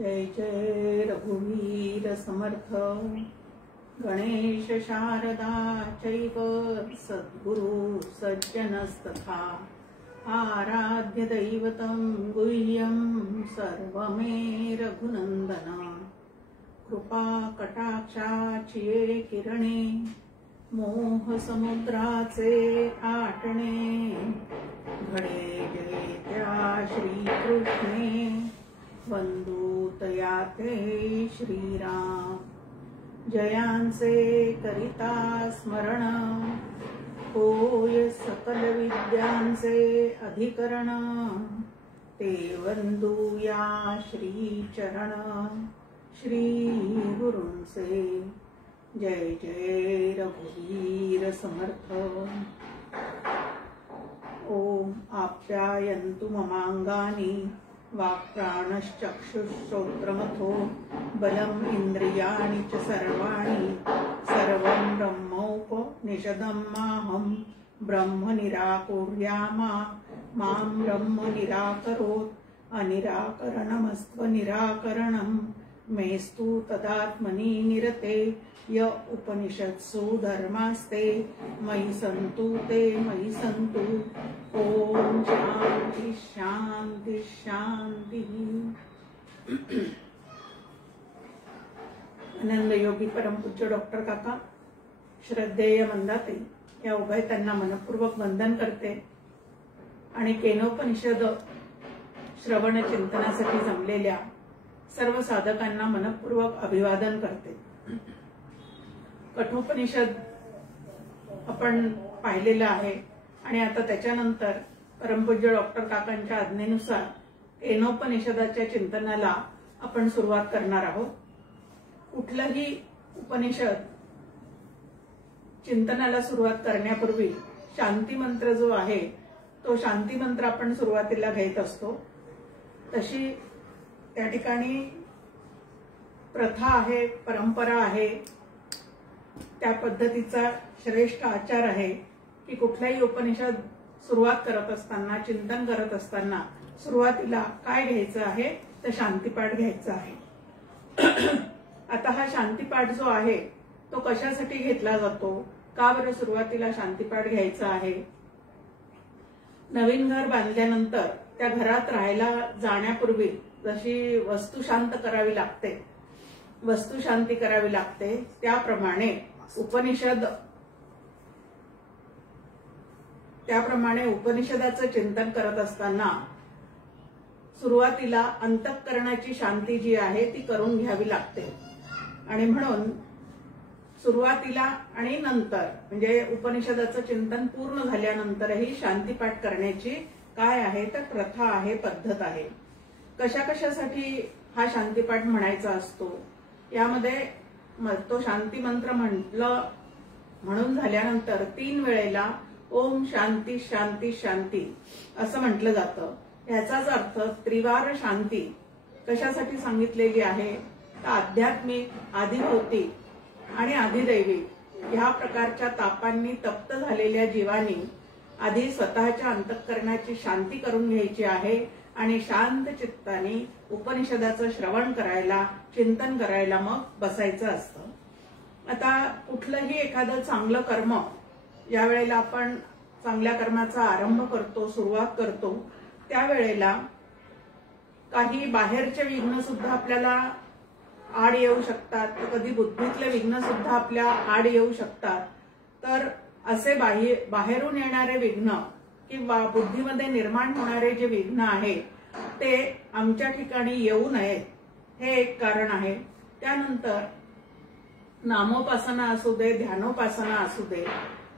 जय जय रघुवीर समर्थ गणेश शारदा चैव सद्गुरु सज्जनस्तथा आराध्य दैवतं गुह्यं सर्वमे रघुनंदन कृपा कटाक्षाची किरणे मोह समुद्राचे आटणे घडे जय त्या श्रीकृष्णे वंदूतया ते श्रीराम जयांचे करिता स्मरण होय सकल विद्यांचे अधिकरण ते वंदूया श्री चरण श्री गुरूंचे जय जय रघुवीर समर्थ। ओम आप्यायन्तु ममांगानि वाक्प्राणश्चक्षुश्रोत्रमथो बलम् इन्द्रियाणि च सर्वाणि सर्वं ब्रह्मोपनिषदं माहं ब्रह्म निराकुर्यामा मां ब्रह्म निराकरोत् अनिराकरणमस्त्व निराकरणं मेस्तु तदात्मनि निरते य उपनिषत्सु धर्मास्ते मयि सन्तु ते मयि सन्तु। ओम शांति शांति शांति। आनंद योगी परमपूज्य डॉक्टर काका श्रद्धेय मंदाते या उभय त्यांना मनपूर्वक वंदन करते आणि केनोपनिषद श्रवण चिंतनासाठी जमलेल्या सर्व साधकांना मनपूर्वक अभिवादन करते। कठोपनिषद आपण पाहिलेलं आहे आणि आता त्याच्यानंतर परमपूज्य डॉक्टर काकांच्या आज्ञेनुसार केनोपनिषदाच्या चिंतनाला आपण सुरुवात करणार आहोत। कुठलंही उपनिषद चिंतनाला सुरुवात करण्यापूर्वी शांती मंत्र जो आहे तो शांती मंत्र आपण सुरुवातीला घेत असतो। तशी त्या ठिकाणी प्रथा आहे, परंपरा आहे, त्या पद्धतीचा श्रेष्ठ आचार आहे की कुठलाही उपनिषद सुरुवात करत असताना चिंतन करत असताना सुरुवातीला काय घ्यायचं आहे तर शांतीपाठ घ्यायचा आहे। आता हा शांतीपाठ जो आहे तो कशासाठी घेतला जातो, का बरं सुरुवातीला शांतीपाठ घ्यायचा आहे? नवीन घर बांधल्यानंतर त्या घरात राहायला जाण्यापूर्वी जशी वस्तू शांत करावी लागते, वस्तू शांती करावी लागते, त्याप्रमाणे उपनिषदाचं चिंतन करत असताना सुरुवातीला अंतःकरणाची शांती जी आहे ती करून घ्यावी लागते। आणि म्हणून सुरुवातीला आणि नंतर म्हणजे उपनिषदाचं चिंतन पूर्ण झाल्यानंतरही शांतीपाठ करण्याची काय आहे तर प्रथा आहे, पद्धत आहे। कशा कशासाठी हा शांतीपाठ म्हणायचा असतो? यामध्ये तो शांती मंत्र म्हणून झाल्यानंतर 3 वेळेला ओम शांती शांती शांती असं म्हटलं जातं। याचाच अर्थ त्रिवार शांती कशासाठी सांगितलेली आहे तर आध्यात्मिक, आधिभौतिक आणि अधिदैविक ह्या प्रकारच्या तापांनी तप्त झालेल्या जीवांनी आधी स्वतःच्या अंतःकरणाची शांती करून घ्यायची आहे आणि शांत चित्ताने उपनिषदाचं श्रवण करायला, चिंतन करायला मग बसायचं असतं। आता कुठलंही एखादं चांगलं कर्म या वेळेला आपण चांगल्या कर्माचा आरंभ करतो, सुरुवात करतो, त्यावेळेला काही बाहेरचे विघ्न सुद्धा आपल्याला आड येऊ शकतात, कधी बुद्धीतले विघ्न सुद्धा आपल्या आड येऊ शकतात। तर असे बाहेरून येणारे विघ्न किंवा बुद्धीमध्ये निर्माण होणारे जे विघ्न आहे ते आमच्या ठिकाणी येऊ नयेत, हे एक कारण आहे। त्यानंतर नामोपासना असू दे, ध्यानोपासना असू दे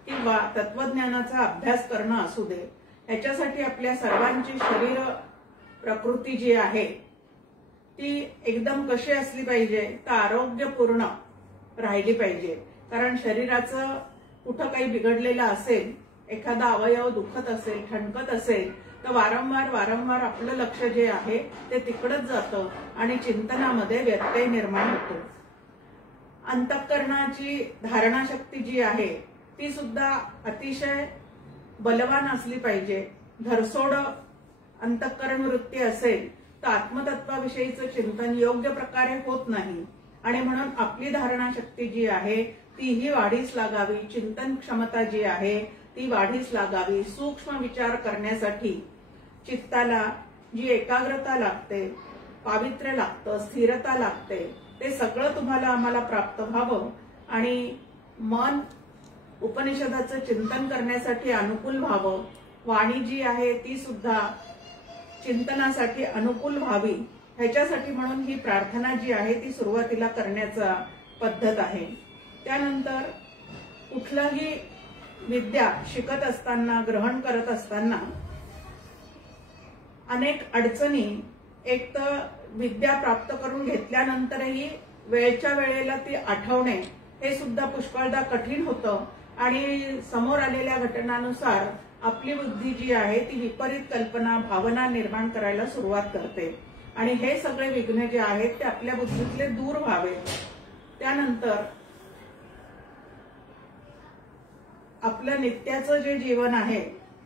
किंवा तत्वज्ञानाचा अभ्यास करणं असू दे, याच्यासाठी आपल्या सर्वांची शरीर प्रकृती जी आहे ती एकदम कशी असली पाहिजे तर आरोग्यपूर्ण राहिली पाहिजे। कारण शरीराचं कुठं काही बिघडलेलं असेल, एखादा अवयव दुखत असेल, ठणकत असेल तर वारंवार आपलं लक्ष जे आहे ते तिकडच जातं आणि चिंतनामध्ये व्यत्यय निर्माण होतो। अंतःकरणाची धारणा शक्ती जी आहे ती सुद्धा अतिशय बलवान असली पाहिजे। धरसोड अंतःकरण वृत्ती असेल तर आत्मतत्वाविषयीचं चिंतन योग्य प्रकारे होत नाही आणि म्हणून आपली धारणा शक्ती जी आहे तीही वाढीस लागावी, चिंतन क्षमता जी आहे ती वाढीस लागावी. सूक्ष्म विचार करण्यासाठी चित्ताला जी एकाग्रता लागते, पावित्र्य लागतं, स्थिरता लागते, ते सगळं तुम्हाला आम्हाला प्राप्त व्हावं आणि मन उपनिषदाचं चिंतन करण्यासाठी अनुकूल व्हावं. वाणी जी आहे ती सुद्धा चिंतनासाठी अनुकूल व्हावी, ह्याच्यासाठी म्हणून ही प्रार्थना जी आहे ती सुरुवातीला करण्याचा पद्धत आहे. त्यानंतर कुठलाही विद्या शिकत असताना, ग्रहण करत असताना अनेक अडचणी, एक तर विद्या प्राप्त करून घेतल्यानंतरही वेळच्या वेळेला ती आठवणे हे सुद्धा पुष्कळदा कठीण होतं आणि समोर आलेल्या घटनांनुसार आपली बुद्धी जी आहे ती विपरीत कल्पना, भावना निर्माण करायला सुरुवात करते आणि हे सगळे विघ्न जे आहेत ते आपल्या बुद्धीतले दूर व्हावेत. त्यानंतर आपलं नित्याचं जे जीवन आहे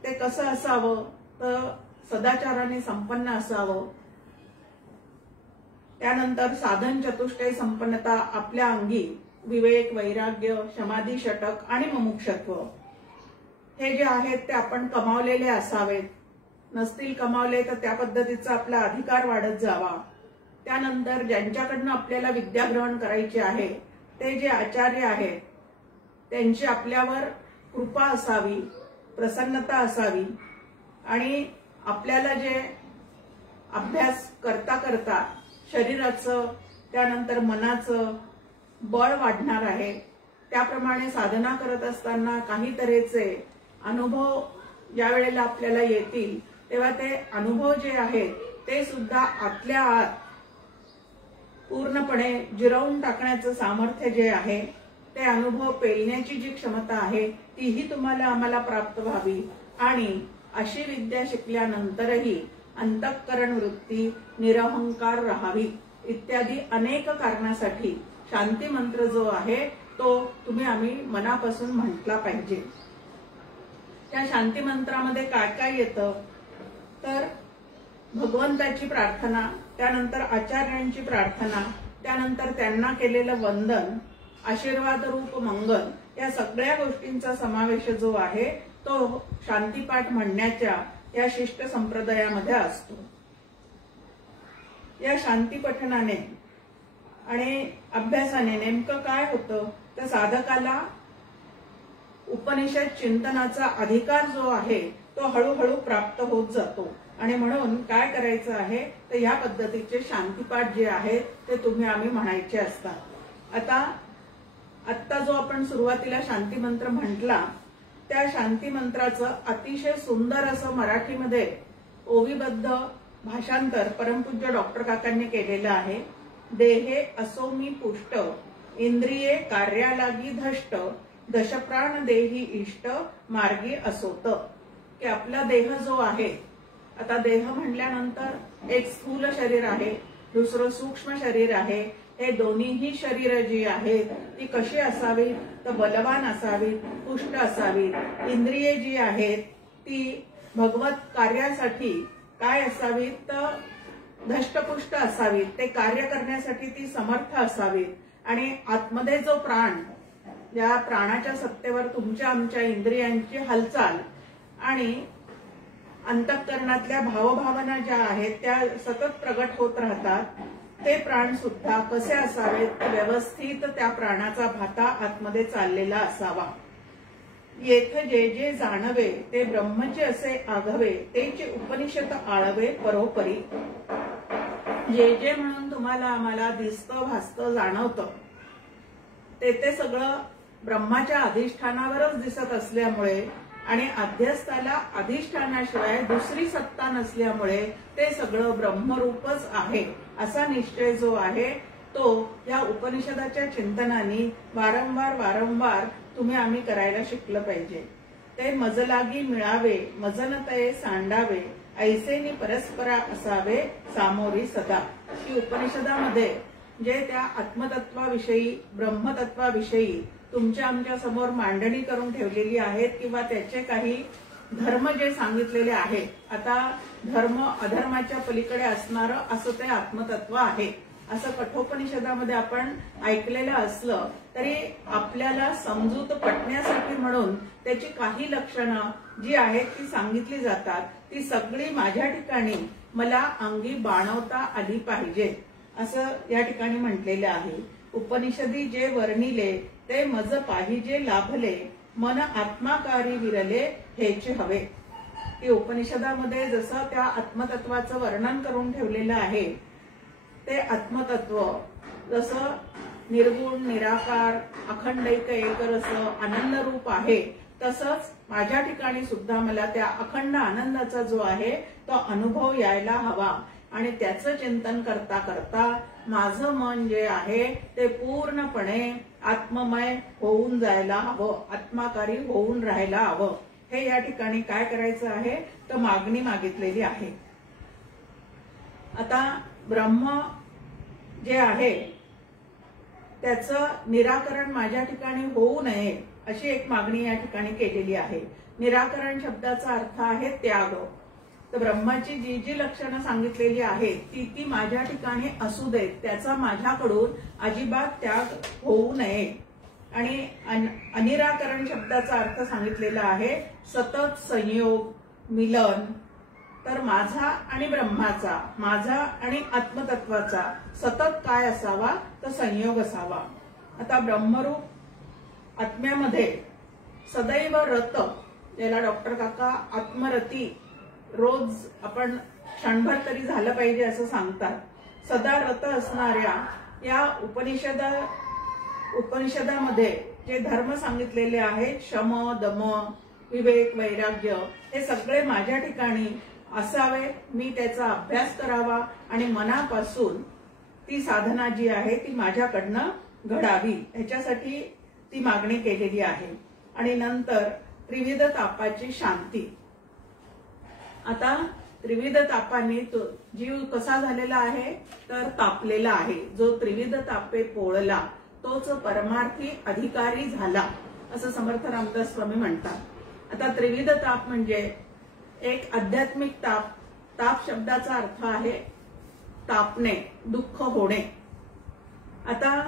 ते कसं असावं, तर सदाचाराने संपन्न असावं. त्यानंतर साधन चतुष्टय संपन्नता आपल्या अंगी, विवेक, वैराग्य, समाधी, षटक आणि मुमुक्षत्व हे जे आहेत ते आपण कमावलेले असावेत. नसतील कमावले तर त्या पद्धतीचा आपला अधिकार वाढत जावा. त्यानंतर ज्यांच्याकडनं आपल्याला विद्या ग्रहण करायची आहे ते जे आचार्य आहेत त्यांची आपल्यावर कृपा असावी, प्रसन्नता असावी आणि आपल्याला जे अभ्यास करता करता शरीराचं, त्यानंतर मनाचं बळ वाढणार आहे, त्याप्रमाणे साधना करत असताना काही तऱ्हेचे अनुभव ज्या वेळेला आपल्याला येतील तेव्हा ते अनुभव जे आहेत ते सुद्धा आतल्या आत पूर्णपणे जिरवून टाकण्याचं सामर्थ्य जे आहे, ते अनुभव पेलण्याची जी क्षमता आहे तीही तुम्हाला आम्हाला प्राप्त व्हावी आणि अशी विद्या शिकल्यानंतरही अंतःकरण वृत्ती निरहंकार राहावी इत्यादी अनेक कारणासाठी शांती मंत्र जो आहे तो तुम्ही आम्ही मनापासून म्हटला पाहिजे. त्या शांती मंत्रामध्ये काय काय येतं, तर भगवंताची प्रार्थना, त्यानंतर आचार्यांची प्रार्थना, त्यानंतर त्यांना केलेलं वंदन, आशीर्वाद रूप मंगल, या सगळ्या गोष्टींचा समावेश जो आहे तो शांतीपाठ म्हणण्याच्या या शिष्ट संप्रदायामध्ये असतो. या शांती पठणाने आणि अभ्यासाने नेमकं काय होतं, तर साधकाला उपनिषद चिंतनाचा अधिकार जो आहे तो हळूहळू प्राप्त होत जातो आणि म्हणून काय करायचं आहे तर या पद्धतीचे शांतीपाठ जे आहेत ते तुम्ही आम्ही म्हणायचे असतात. आता जो आपण सुरुवातीला शांती मंत्र म्हटला त्या शांती मंत्राचं अतिशय सुंदर असं मराठीमध्ये ओवीबद्ध भाषांतर परमपूज्य डॉक्टर काकांनी केलेलं आहे. देहे असो मी पुष्ट, इंद्रिये कार्यालागी धष्ट, दशप्राण देही इष्ट, मार्गी असोत. की आपला देह जो आहे, आता देह म्हणल्यानंतर एक स्थूल शरीर आहे, दुसरं सूक्ष्म शरीर आहे. हे दोन्हीही शरीर जी आहेत ती कशी असावी तर बलवान असावीत, पुष्ट असावीत. इंद्रिये जी आहेत ती भगवत कार्यासाठी काय असावीत तर धष्टपुष्ट असावीत, ते कार्य करण्यासाठी ती समर्थ असावीत. आणि आतमध्ये जो प्राण, या प्राणाच्या सत्तेवर तुमच्या आमच्या इंद्रियांची हालचाल आणि अंतःकरणातल्या भावभावना ज्या आहेत त्या सतत प्रगट होत राहतात. ते प्राण सुद्धा कसे असावेत, व्यवस्थित त्या प्राणाचा भाता आतमध्ये चाललेला असावा. येथ जे जे जाणवे ते ब्रह्मचे असे आघवे, तेचे उपनिषद आळवे परोपरी. जे जे म्हणून तुम्हाला आम्हाला दिसतं, भासतं, जाणवतं ते सगळं ब्रह्माच्या अधिष्ठानावरच दिसत असल्यामुळे आणि अध्यस्थाला अधिष्ठानाशिवाय दुसरी सत्ता नसल्यामुळे ते सगळं ब्रह्मरूपच आहे असा निश्चय जो आहे तो या उपनिषदाच्या चिंतनाने वारंवार तुम्ही आम्ही करायला शिकलं पाहिजे. ते मजलागी मिळावे, मजनतये सांडावे, ऐसेनी परस्परा असावे सामोरी सदा. की उपनिषदामध्ये जे त्या आत्मतत्वाविषयी, ब्रह्मतत्वाविषयी तुमच्या आमच्या समोर मांडणी करून ठेवलेली आहेत किंवा त्याचे काही धर्म जे सांगितलेले आहे, आता धर्म अधर्माच्या पलीकडे असणारं असं ते आत्मतत्व आहे असं कठोपनिषदामध्ये आपण ऐकलेलं असलं तरी आपल्याला समजूत पटण्यासाठी म्हणून त्याची काही लक्षणं जी आहेत ती सांगितली जातात, ती सगळी माझ्या ठिकाणी मला अंगी बाणवता आली पाहिजे असं या ठिकाणी म्हटलेलं आहे। उपनिषदी जे वर्णिले ते मज पाहिजे लाभले, मन आत्माकारी विरले हेचे हवे। की उपनिषदामध्ये जसं त्या आत्मतत्वाचं वर्णन करून ठेवलेलं आहे, ते आत्मतत्व जसं निर्गुण निराकार अखंडैक एकरस आनंद रूप आहे, तसंच माझ्या ठिकाणी सुद्धा मला त्या अखंड आनंदाचा जो आहे तो अनुभव यायला हवा आणि त्याचं चिंतन करता करता माझं मन जे आहे ते पूर्णपणे आत्ममय होऊन जायला हवं, आत्माकारी होऊन राहायला हवं। हे या ठिकाणी काय करायचं आहे तर मागणी मागितलेली आहे। आता ब्रह्म जे आहे त्याचं निराकरण माझ्या ठिकाणी होऊ नये अशी एक मागणी या ठिकाणी केलेली आहे। निराकरण शब्दाचा अर्थ आहे त्याग। तर ब्रह्माची जी जी लक्षणं सांगितलेली आहेत ती माझ्या ठिकाणी असू देत, त्याचा माझ्याकडून अजिबात त्याग होऊ नये। आणि अनिराकरण शब्दाचा अर्थ सांगितलेला आहे सतत संयोग मिलन। तर माझा आणि ब्रह्माचा, माझा आणि आत्मतत्वाचा सतत काय असावा तर संयोग असावा। आता ब्रह्मरूप आत्म्यामध्ये सदैव रत, याला डॉक्टर काका आत्मरती रोज आपण क्षणभर तरी झालं पाहिजे असं सांगतात। सदा रत असणाऱ्या या उपनिषदामध्ये जे धर्म सांगितलेले आहेत, शम दम विवेक वैराग्य, हे सगळे माझ्या ठिकाणी असावे। मी त्याचा अभ्यास करावा आणि मनापासून ती साधना जी आहे ती माझ्याकडनं घडावी, ह्याच्यासाठी ती मागणी केलेली आहे। आणि नंतर त्रिविध तापाची शांती। आता त्रिविध तापांनी तो जीव कसा झालेला आहे तर तापलेला आहे। जो त्रिविध तापे पोळला तोच परमार्थी अधिकारी झाला असं समर्थ रामदास स्वामी म्हणतात। आता त्रिविध ताप म्हणजे एक आध्यात्मिक ताप। ताप शब्दाचा अर्थ आहे तापणे, दुःख होणे। आता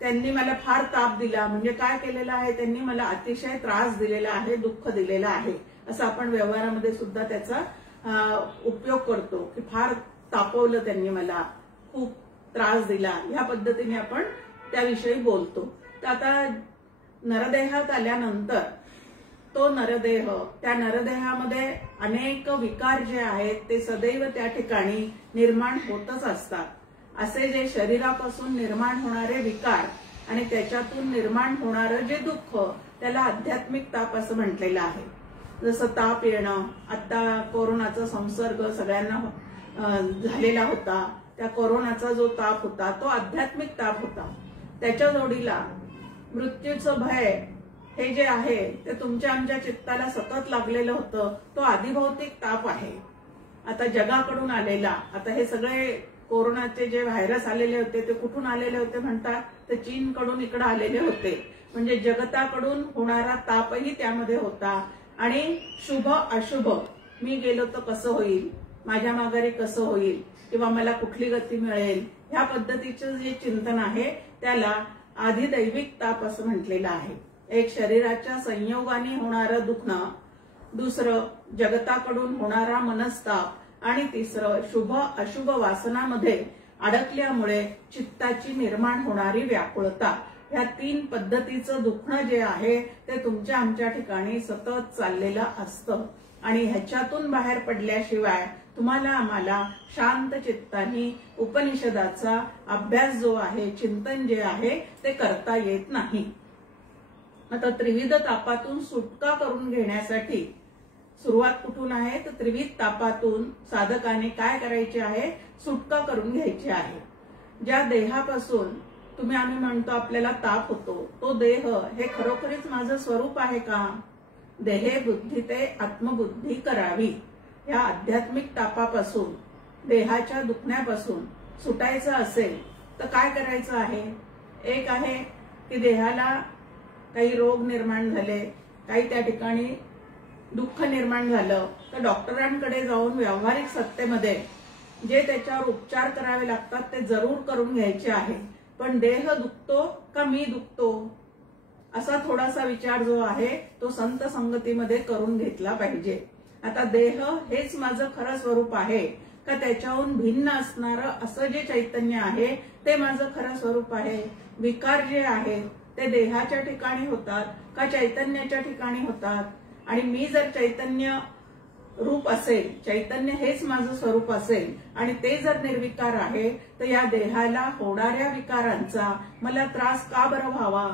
त्यांनी मला फार ताप दिला म्हणजे काय केलेला आहे, त्यांनी मला अतिशय त्रास दिलेला आहे, दुःख दिलेलं आहे असं आपण व्यवहारामध्ये सुद्धा त्याचा उपयोग करतो की फार तापवलं त्यांनी, मला खूप त्रास दिला, ह्या पद्धतीने आपण त्याविषयी बोलतो। तर आता नरदेहात आल्यानंतर तो नरदेह, त्या नरदेहामध्ये अनेक विकार जे आहेत ते सदैव त्या ठिकाणी निर्माण होतच असतात। असे जे शरीरापासून निर्माण होणारे विकार आणि त्याच्यातून निर्माण होणारं जे दुःख त्याला आध्यात्मिक ताप असं म्हटलेलं आहे। जसं ताप येणं, आता कोरोनाचा संसर्ग सगळ्यांना झालेला होता, त्या कोरोनाचा जो ताप होता तो आध्यात्मिक ताप होता। त्याच्या जोडीला मृत्यूचं भय हे जे आहे ते तुमच्या आमच्या चित्ताला सतत लागलेलं होतं, तो आदिभौतिक ताप आहे। आता जगाकडून आलेला, आता हे सगळे कोरोनाचे जे व्हायरस आलेले होते ते कुठून आलेले होते म्हणतात तर चीनकडून इकडे आलेले होते, म्हणजे जगताकडून होणारा तापही त्यामध्ये होता। आणि शुभ अशुभ, मी गेलो तर कसं होईल, माझ्या माघारी कसं होईल किंवा मला कुठली गती मिळेल, ह्या पद्धतीचं जे चिंतन आहे त्याला आधिदैविक ताप असं म्हटलेलं आहे। एक शरीराच्या संयोगाने होणारं दुखणं, दुसरं जगताकडून होणारा मनस्ताप आणि तिसरं शुभ अशुभ वासनामध्ये अडकल्यामुळे चित्ताची निर्माण होणारी व्याकुळता, ह्या तीन पद्धतीचं दुखणं जे आहे ते तुमच्या आमच्या ठिकाणी सतत चाललेलं असतं। आणि ह्याच्यातून बाहेर पडल्याशिवाय तुम्हाला आम्हाला शांत चित्ताने उपनिषदाचा अभ्यास जो आहे, चिंतन जे आहे ते करता येत नाही। आता त्रिविध तापातून सुटका करून घेण्यासाठी सुरुवात कुठून आहे तर त्रिविध तापातून साधकाने काय करायचे आहे, सुटका करून घ्यायची आहे। ज्या देहापासून तुम्ही आम्ही म्हणतो आपल्याला ताप होतो, तो देह हे खरोखरीच माझं स्वरूप आहे का? देहे बुद्धी ते आत्मबुद्धी करावी। ह्या आध्यात्मिक तापापासून, देहाच्या दुखण्यापासून सुटायचं असेल तर काय करायचं आहे? एक आहे की देहाला काही रोग निर्माण झाले, काही त्या ठिकाणी दुःख निर्माण झालं तर डॉक्टरांकडे जाऊन व्यावहारिक सत्तेमध्ये जे त्याच्यावर उपचार करावे लागतात ते जरूर करून घ्यायचे आहे. पण देह दुखतो का मी दुखतो असा थोडासा विचार जो आहे तो संत संगतीमध्ये करून घेतला पाहिजे. आता देह हेच माझं खरं स्वरूप आहे का त्याच्याहून भिन्न असणारं असं जे चैतन्य आहे ते माझं खरं स्वरूप आहे. विकार जे आहेत ते देहाच्या ठिकाणी होतात का चैतन्याच्या ठिकाणी होतात. आणि मी जर चैतन्य रूप असेल, चैतन्य हेच माझं स्वरूप असेल आणि ते जर निर्विकार आहे तर या देहाला होणाऱ्या विकारांचा मला त्रास का बरं व्हावा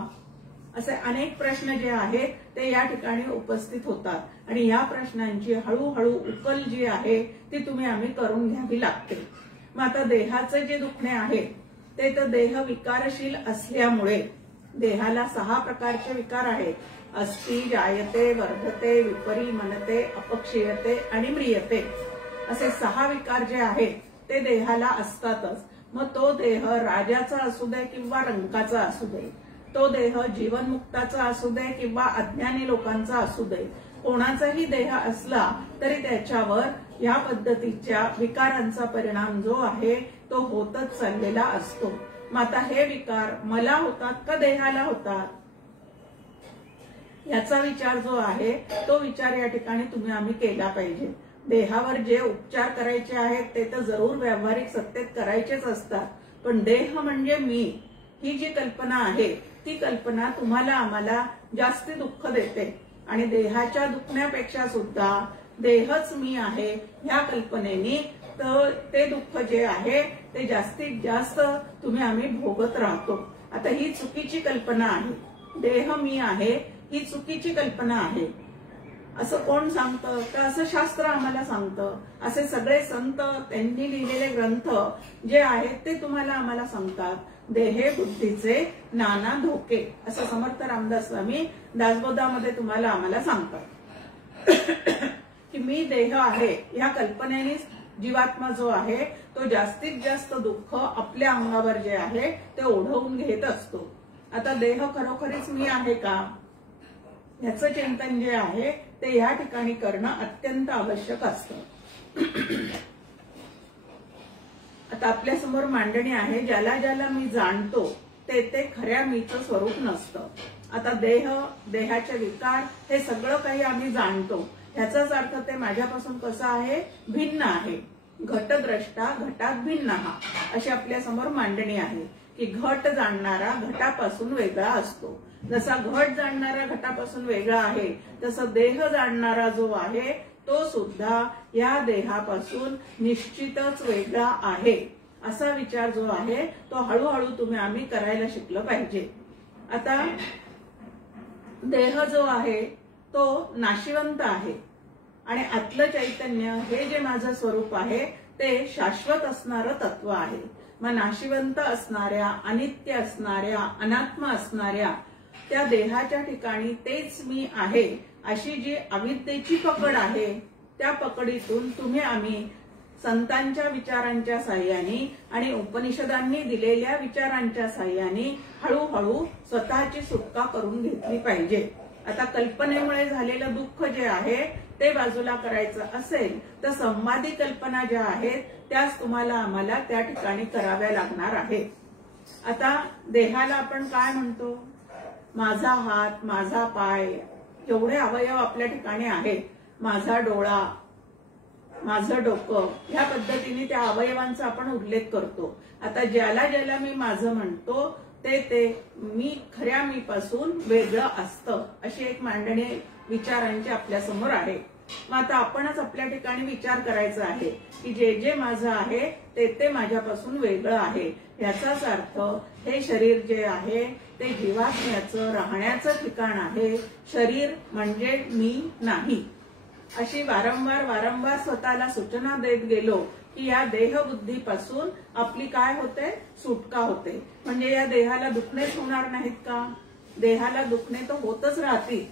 असे अनेक प्रश्न जे आहेत ते या ठिकाणी उपस्थित होतात. आणि या प्रश्नांची हळूहळू उकल जी आहे ती तुम्ही आम्ही करून घ्यावी लागते. मग आता देहाचे जे दुखणे आहे ते तर देह विकारशील असल्यामुळे देहाला 6 प्रकारचे विकार आहेत. अस्ति, जायते, वर्धते, विपरी, मनते, अपक्षीयते आणि म्रियते असे 6 विकार जे आहेत ते देहाला असतातच. मग तो देह राजाचा असू दे किंवा रंकाचा असू दे, तो देह जीवनमुक्ताचा असू दे किंवा अज्ञानी लोकांचा असू दे, कोणाचाही देह असला तरी त्याच्यावर या पद्धतीच्या विकारांचा परिणाम जो आहे तो होतच चाललेला असतो. मग आता हे विकार मला होतात का देहाला होतात याचा विचार जो आहे तो विचार या ठिकाणी तुम्ही आम्ही केला पाहिजे. देहावर जे उपचार करायचे आहेत ते तर जरूर व्यावहारिक सत्तेत करायचेच असतात. पण देह म्हणजे मी ही जी कल्पना आहे ती कल्पना तुम्हाला आम्हाला जास्ती दुःख देते. आणि देहाच्या दुखण्यापेक्षा सुद्धा देहच मी आहे ह्या कल्पनेने तर ते दुःख जे आहे ते जास्तीत जास्त तुम्ही आम्ही भोगत राहतो. आता ही चुकीची कल्पना आहे. देह मी आहे ही चुकीची कल्पना आहे असं कोण सांगतं का असं शास्त्र आम्हाला सांगतं. असे सगळे संत त्यांनी लिहिलेले ग्रंथ जे आहेत ते तुम्हाला आम्हाला सांगतात. देहे बुद्धीचे नाना धोके असं समर्थ रामदास स्वामी दासबोधामध्ये तुम्हाला आम्हाला सांगतात की मी देह आहे ह्या कल्पनेने जीवात्मा जो आहे तो जास्तीत जास्त दुःख आपल्या अंगावर जे आहे ते ओढवून घेत असतो. आता देह खरोखरीच मी आहे का याचं चिंतन जे आहे ते या ठिकाणी करणं अत्यंत आवश्यक असतं. आता आपल्या समोर मांडणी आहे ज्याला ज्याला मी जाणतो ते ते खऱ्या मीचं स्वरूप नसतं. आता देहाचे विकार हे सगळं काही आम्ही जाणतो ह्याचाच अर्थ ते माझ्यापासून कसं आहे भिन्न आहे. घटद्रष्टा घटात भिन्न हा अशी आपल्या समोर मांडणी आहे की घट जाणणारा घटापासून वेगळा असतो. जसा घट जाणणारा घटापासून वेगळा आहे तसं देह जाणणारा जो आहे तो सुद्धा या देहापासून निश्चितच वेगळा आहे. असा विचार जो आहे तो हळूहळू तुम्ही आम्ही करायला शिकलं पाहिजे. आता देह जो आहे तो नाशिवंत आहे आणि आतलं चैतन्य हे जे माझं स्वरूप आहे ते शाश्वत असणारं तत्व आहे. मग नाशिवंत असणाऱ्या, अनित्य असणाऱ्या, अनात्म असणाऱ्या त्या देहाच्या ठिकाणी तेच मी आहे अशी जी अविद्येची पकड आहे त्या पकडीतून तुम्ही आम्ही संतांच्या विचारांच्या साह्याने आणि उपनिषदांनी दिलेल्या विचारांच्या साह्याने हळूहळू स्वतःची सुटका करून घेतली पाहिजे. आता कल्पनेमुळे झालेलं दुःख जे आहे ते बाजूला करायचं असेल तर संवादी कल्पना ज्या आहेत त्याच तुम्हाला आम्हाला त्या ठिकाणी कराव्या लागणार आहेत. आता देहाला आपण काय म्हणतो, माझा हात, माझा पाय एवढे अवयव आपल्या ठिकाणी आहेत. माझा डोळा, माझं डोकं ह्या पद्धतीने त्या अवयवांचा आपण उल्लेख करतो. आता ज्याला ज्याला मी माझं म्हणतो ते मी खऱ्या मी पासून वेगळं असतं अशी एक मांडणी विचारांची आपल्या समोर आहे. मग आता आपणच आपल्या ठिकाणी विचार करायचा आहे की जे जे माझं आहे ते माझ्यापासून वेगळं आहे. याचाच अर्थ हे शरीर जे आहे ते जीवात्म्याचं राहण्याचं ठिकाण आहे. शरीर म्हणजे मी नाही अशी वारंवार स्वतःला सूचना देत गेलो की या देहबुद्धीपासून आपली काय होते, सुटका होते. म्हणजे या देहाला दुखणेच होणार नाहीत का? देहाला दुखणे तर होतच राहतील.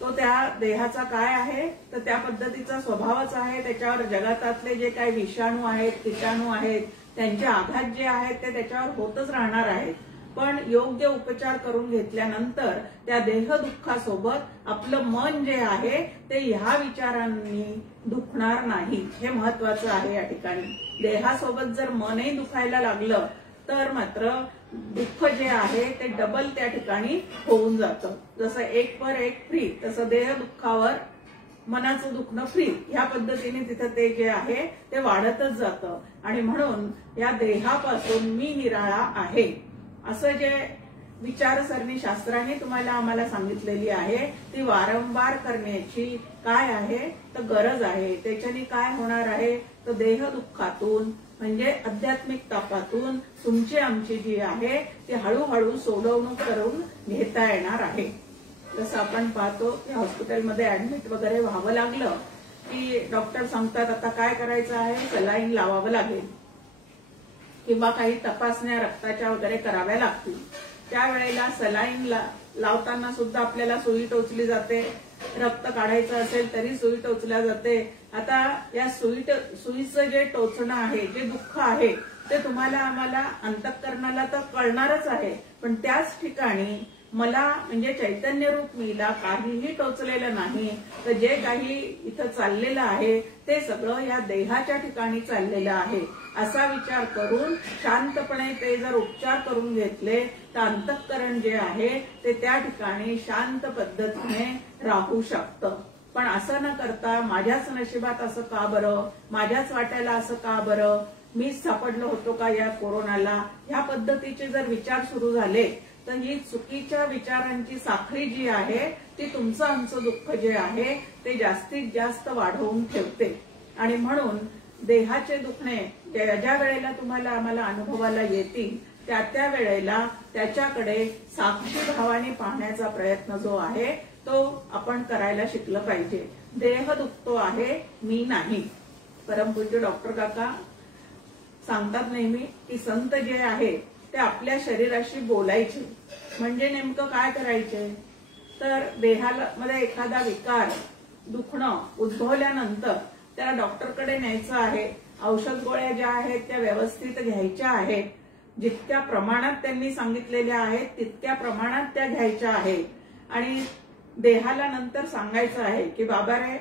तो त्या देहाचा काय आहे तर त्या पद्धतीचा स्वभावच आहे. त्याच्यावर जगातातले जे काही विषाणू आहेत, कीटाणू आहेत त्यांचे आघात जे आहेत ते त्याच्यावर होतच राहणार आहेत. पण योग्य उपचार करून घेतल्यानंतर त्या देह दुःखासोबत आपलं मन जे आहे ते ह्या विचारांनी दुखणार नाही. हे महत्वाचं आहे या ठिकाणी. देहासोबत जर मनही दुखायला लागलं तर मात्र दुःख जे आहे ते डबल त्या ठिकाणी होऊन जातं. जसं एक वर एक फ्री, तसं देह दुःखावर मनाचं दुखणं फ्री. ह्या पद्धतीने तिथं ते जे आहे ते वाढतच जातं. आणि म्हणून या देहापासून मी निराळा आहे असं जे विचारसरणी शास्त्राने तुम्हाला आम्हाला सांगितलेली आहे ती वारंवार करण्याची काय आहे तर गरज आहे. त्याच्याने काय होणार आहे तर देह दुःखातून म्हणजे आध्यात्मिक तापातून तुमची आमची जी आहे ती हळूहळू सोडवणूक करून घेता येणार आहे. जसं आपण पाहतो की हॉस्पिटलमध्ये ऍडमिट वगैरे व्हावं लागलं की डॉक्टर सांगतात आता काय करायचं आहे, सलाईन लावावं लागेल किंवा काही तपासण्या रक्ताच्या वगैरे कराव्या लागतील. त्यावेळेला सलाईन लावताना सुद्धा आपल्याला सुई टोचली जाते, रक्त काढायचं असेल तरी सुई टोचल्या जाते. आता या सुईचं जे टोचणं आहे, जे दुःख आहे ते तुम्हाला आम्हाला अंतःकरणाला तर कळणारच आहे, पण त्याच ठिकाणी मला म्हणजे चैतन्य रूप मीला काहीही टोचलेलं नाही. तर जे काही इथं चाललेलं आहे ते सगळं या देहाच्या ठिकाणी चाललेलं आहे असा विचार करून शांतपणे ते जर उपचार करून घेतले तर अंतःकरण जे आहे ते त्या ठिकाणी शांत पद्धतीने राहू शकतं. पण असं न करता माझ्याच नशिबात असं का बरं, माझ्याच वाट्याला असं का बरं, मीच सापडलो होतो का या कोरोनाला, ह्या पद्धतीचे जर विचार सुरू झाले तर ही चुकीच्या विचारांची साखळी जी आहे ती तुमचं आमचं दुःख जे आहे ते जास्तीत जास्त वाढवून ठेवते. आणि म्हणून देहाचे दुखणे ज्या वेळेला तुम्हाला आम्हाला अनुभवाला येतील त्या वेळेला त्याच्याकडे साक्षी भावाने पाहण्याचा प्रयत्न जो आहे तो आपण करायला शिकलं पाहिजे. देह दुखतो आहे, मी नाही. परमपूज्य डॉक्टर काका सांगतात नेहमी की संत जे आहे ते आपल्या शरीराशी बोलायचे. म्हणजे नेमकं काय करायचे तर देहामध्ये एखादा विकार दुखणं उद्भवल्यानंतर त्याला डॉक्टरकडे न्यायचं आहे. औषध गोळ्या ज्या आहेत त्या व्यवस्थित घ्यायच्या आहेत, जितक्या प्रमाणात त्यांनी सांगितलेल्या आहेत तितक्या प्रमाणात त्या घ्यायच्या आहेत. आणि देहाला नंतर सांगायचं आहे की बाबा रे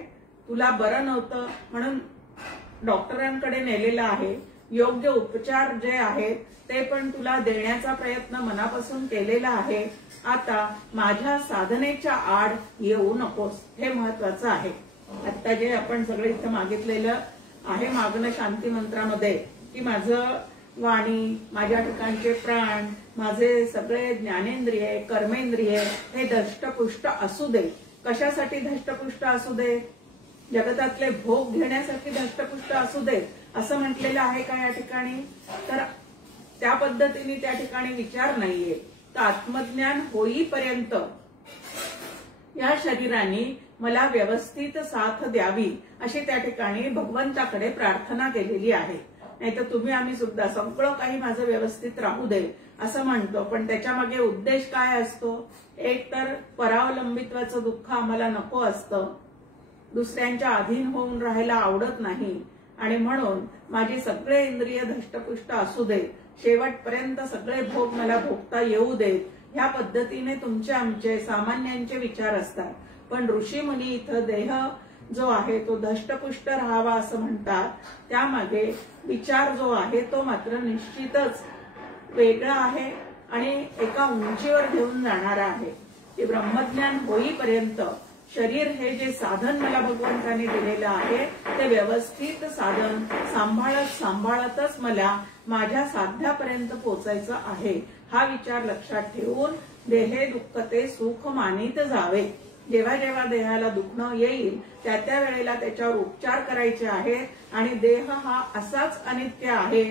तुला बरं नव्हतं म्हणून डॉक्टरांकडे नेलेलं आहे, योग्य उपचार जे आहेत ते पण तुला देण्याचा प्रयत्न मनापासून केलेला आहे. आता माझ्या साधनेच्या आड येऊ नकोस. हे महत्वाचं आहे. आता जे आपण सगळे इथं मागितलेलं आहे मागणं शांती मंत्रामध्ये की माझं वाणी, माझ्या ठिकाणचे प्राण, माझे सगळे ज्ञानेंद्रिय, कर्मेंद्रिय हे धष्टपुष्ट असू दे. कशासाठी धष्टपुष्ट असू दे? जगतातले भोग घेण्यासाठी धष्टपुष्ट असू दे असं म्हटलेलं आहे का या ठिकाणी? तर त्या पद्धतीने त्या ठिकाणी विचार नाहीये. तर आत्मज्ञान होईपर्यंत या शरीराने मला व्यवस्थित साथ द्यावी अशी त्या ठिकाणी भगवंताकडे प्रार्थना केलेली आहे. नाहीतर तुम्ही आम्ही सुद्धा सगळं काही माझं व्यवस्थित राहू दे असं म्हणतो, पण त्याच्या मागे उद्देश काय असतो? एक तर परावलंबित्वाचं दुःख आम्हाला नको असतं, दुसऱ्यांच्या अधीन होऊन राहायला आवडत नाही, आणि म्हणून माझी सगळे इंद्रिय धष्टपुष्ट असू दे, शेवटपर्यंत सगळे भोग मला भोगता येऊ देत. ह्या पद्धतीने तुमचे आमचे सामान्यांचे विचार असतात. पण ऋषी मुनी इथं देह जो आहे तो धष्टपुष्ट राहावा असं म्हणतात. त्यामागे विचार जो आहे तो मात्र निश्चितच वेगळा आहे आणि एका उंचीवर घेऊन जाणारा आहे की ब्रह्मज्ञान होईपर्यंत शरीर हे जे साधन मला भगवंताने दिलेलं आहे ते व्यवस्थित साधन सांभाळतच मला माझ्या साध्यापर्यंत पोचायचं आहे. हा विचार लक्षात ठेवून देहे दुःखते सुख मानित जावे. जेव्हा जेव्हा देहाला दुखणं येईल त्या वेळेला त्याच्यावर उपचार करायचे आहेत. आणि देह हा असाच अनित्य आहे,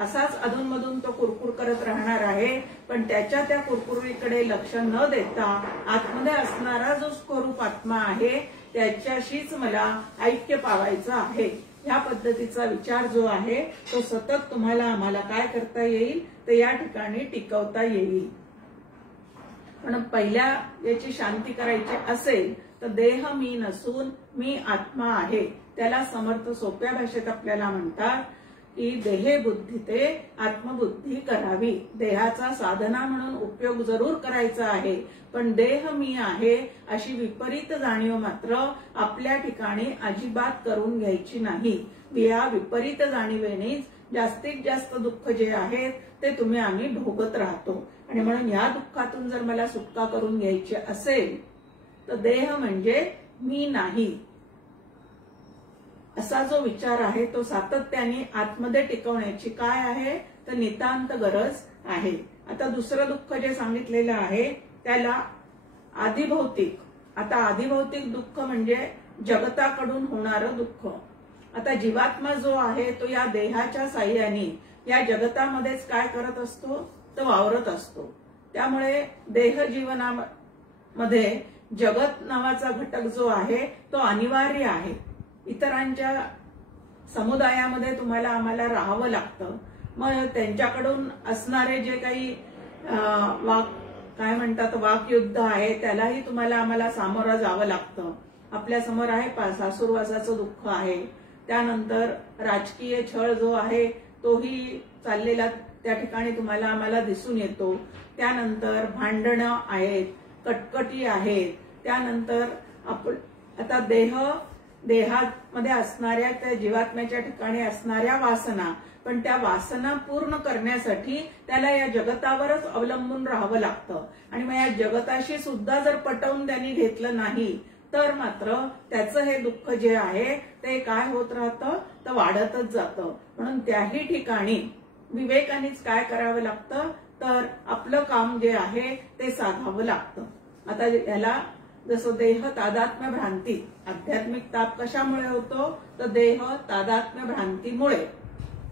असाच अधूनमधून तो कुरकुर करत राहणार आहे, पण त्याच्या त्या कुरकुरीकडे लक्ष न देता आतमध्ये असणारा जो स्वरूप आत्मा आहे त्याच्याशीच मला ऐक्य पावायचं आहे. ह्या पद्धतीचा विचार जो आहे तो सतत तुम्हाला आम्हाला काय करता येईल तर या ठिकाणी टिकवता येईल. पण पहिल्या याची शांती करायची असेल तर देह मी नसून मी आत्मा आहे. त्याला समर्थ सोप्या भाषेत आपल्याला म्हणतात की देहे बुद्धी ते आत्मबुद्धी करावी. देहाचा साधना म्हणून उपयोग जरूर करायचा आहे, पण देह मी आहे अशी विपरीत जाणीव मात्र आपल्या ठिकाणी अजिबात करून घ्यायची नाही. या विपरीत जाणीवेनेच जास्तीत जास्त दुःख जे आहे ते आम्ही भोगत राहतो. आणि म्हणून या दुःखातून जर मला सुटका करून घ्यायची असेल तर देह म्हणजे मी नाही असा जो विचार आहे तो सातत्याने आतमध्ये टिकवण्याची काय आहे तर नितांत गरज आहे. आता दुसरं दुःख जे सांगितलेलं आहे त्याला आधिभौतिक. आता आधिभौतिक दुःख म्हणजे जगताकडून होणारं दुःख. आता जीवात्मा जो आहे तो या देहाच्या साह्याने या जगतामध्येच काय करत असतो तो वावरत असतो. त्यामुळे देह जीवनामध्ये जगत नावाचा घटक जो आहे तो अनिवार्य आहे. इतरांच्या समुदायामध्ये तुम्हाला आम्हाला राहावं लागतं. मग त्यांच्याकडून असणारे जे काही काय म्हणतात वाकयुद्ध आहे त्यालाही तुम्हाला आम्हाला सामोरं जावं लागतं. आपल्या समोर आहे सासूरवासाचं दुःख आहे, त्यानंतर राजकीय छळ जो आहे तोही चाललेला त्या ठिकाणी तुम्हाला आम्हाला दिसून येतो. त्यानंतर भांडणं आहेत, कटकटी आहेत, त्यानंतर आता देहामध्ये असणाऱ्या त्या जीवात्म्याच्या ठिकाणी असणाऱ्या वासना, पण त्या वासना पूर्ण करण्यासाठी त्याला या जगतावरच अवलंबून राहावं लागतं. आणि मग या जगताशी सुद्धा जर पटवून त्यांनी घेतलं नाही तर मात्र त्याचं हे दुःख जे आहे ते काय होत राहतं तर वाढतच जातं. म्हणून त्याही ठिकाणी विवेकानेच काय करावं लागतं तर आपलं काम जे आहे ते साधावं लागतं. आता याला जसं देह तादात्म्य भ्रांती, आध्यात्मिक ताप कशामुळे होतो तर देह तादात्म्य भ्रांतीमुळे.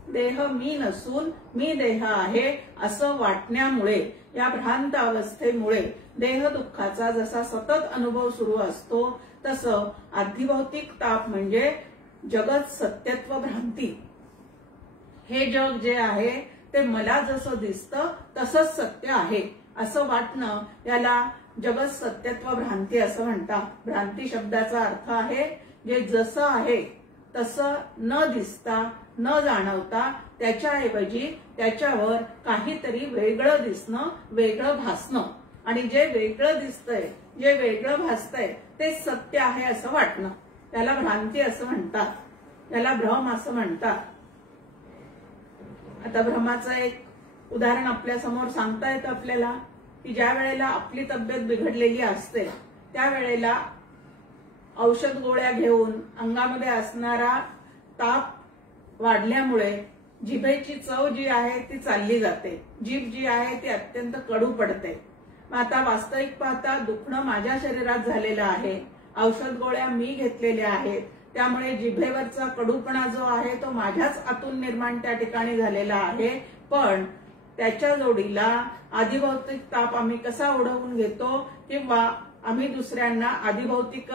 देह मी नसून मी देह आहे असं वाटण्यामुळे, या भ्रांत अवस्थेमुळे देह दुःखाचा जसा सतत अनुभव सुरू असतो तसं आधिभौतिक ताप म्हणजे जगत सत्यत्व भ्रांती. हे जग जे आहे ते मला जसं दिसतं तसंच सत्य आहे असं वाटणं याला जगत सत्यत्व भ्रांती असं म्हणतात. भ्रांती शब्दाचा अर्थ आहे जे जसं आहे तसं न दिसता न जाणवता त्याच्याऐवजी त्याच्यावर काहीतरी वेगळं दिसणं, वेगळं भासणं. आणि जे वेगळं दिसतंय, जे वेगळं भासतंय ते सत्य आहे असं वाटणं, त्याला भ्रांती असं म्हणतात, त्याला भ्रम असं म्हणतात. आता भ्रमाचं एक उदाहरण आपल्या समोर सांगता येतं आपल्याला की ज्या वेळेला आपली तब्येत बिघडलेली असते त्यावेळेला औषध गोळ्या घेऊन अंगामध्ये असणारा ताप वाढल्यामुळे जिभेची चव जी आहे ती चालली जाते, जीभ जी आहे ती अत्यंत कडू पडते. आता वास्तविक पाहता दुखणं माझ्या शरीरात झालेलं आहे, औषध गोळ्या मी घेतलेल्या आहेत, त्यामुळे जिभेवरचा कडूपणा जो आहे तो माझ्याच आतून निर्माण त्या ठिकाणी झालेला आहे. पण त्याच्या जोडीला आधिभौतिक ताप आम्ही कसा ओढवून घेतो किंवा आम्ही दुसऱ्यांना आधिभौतिक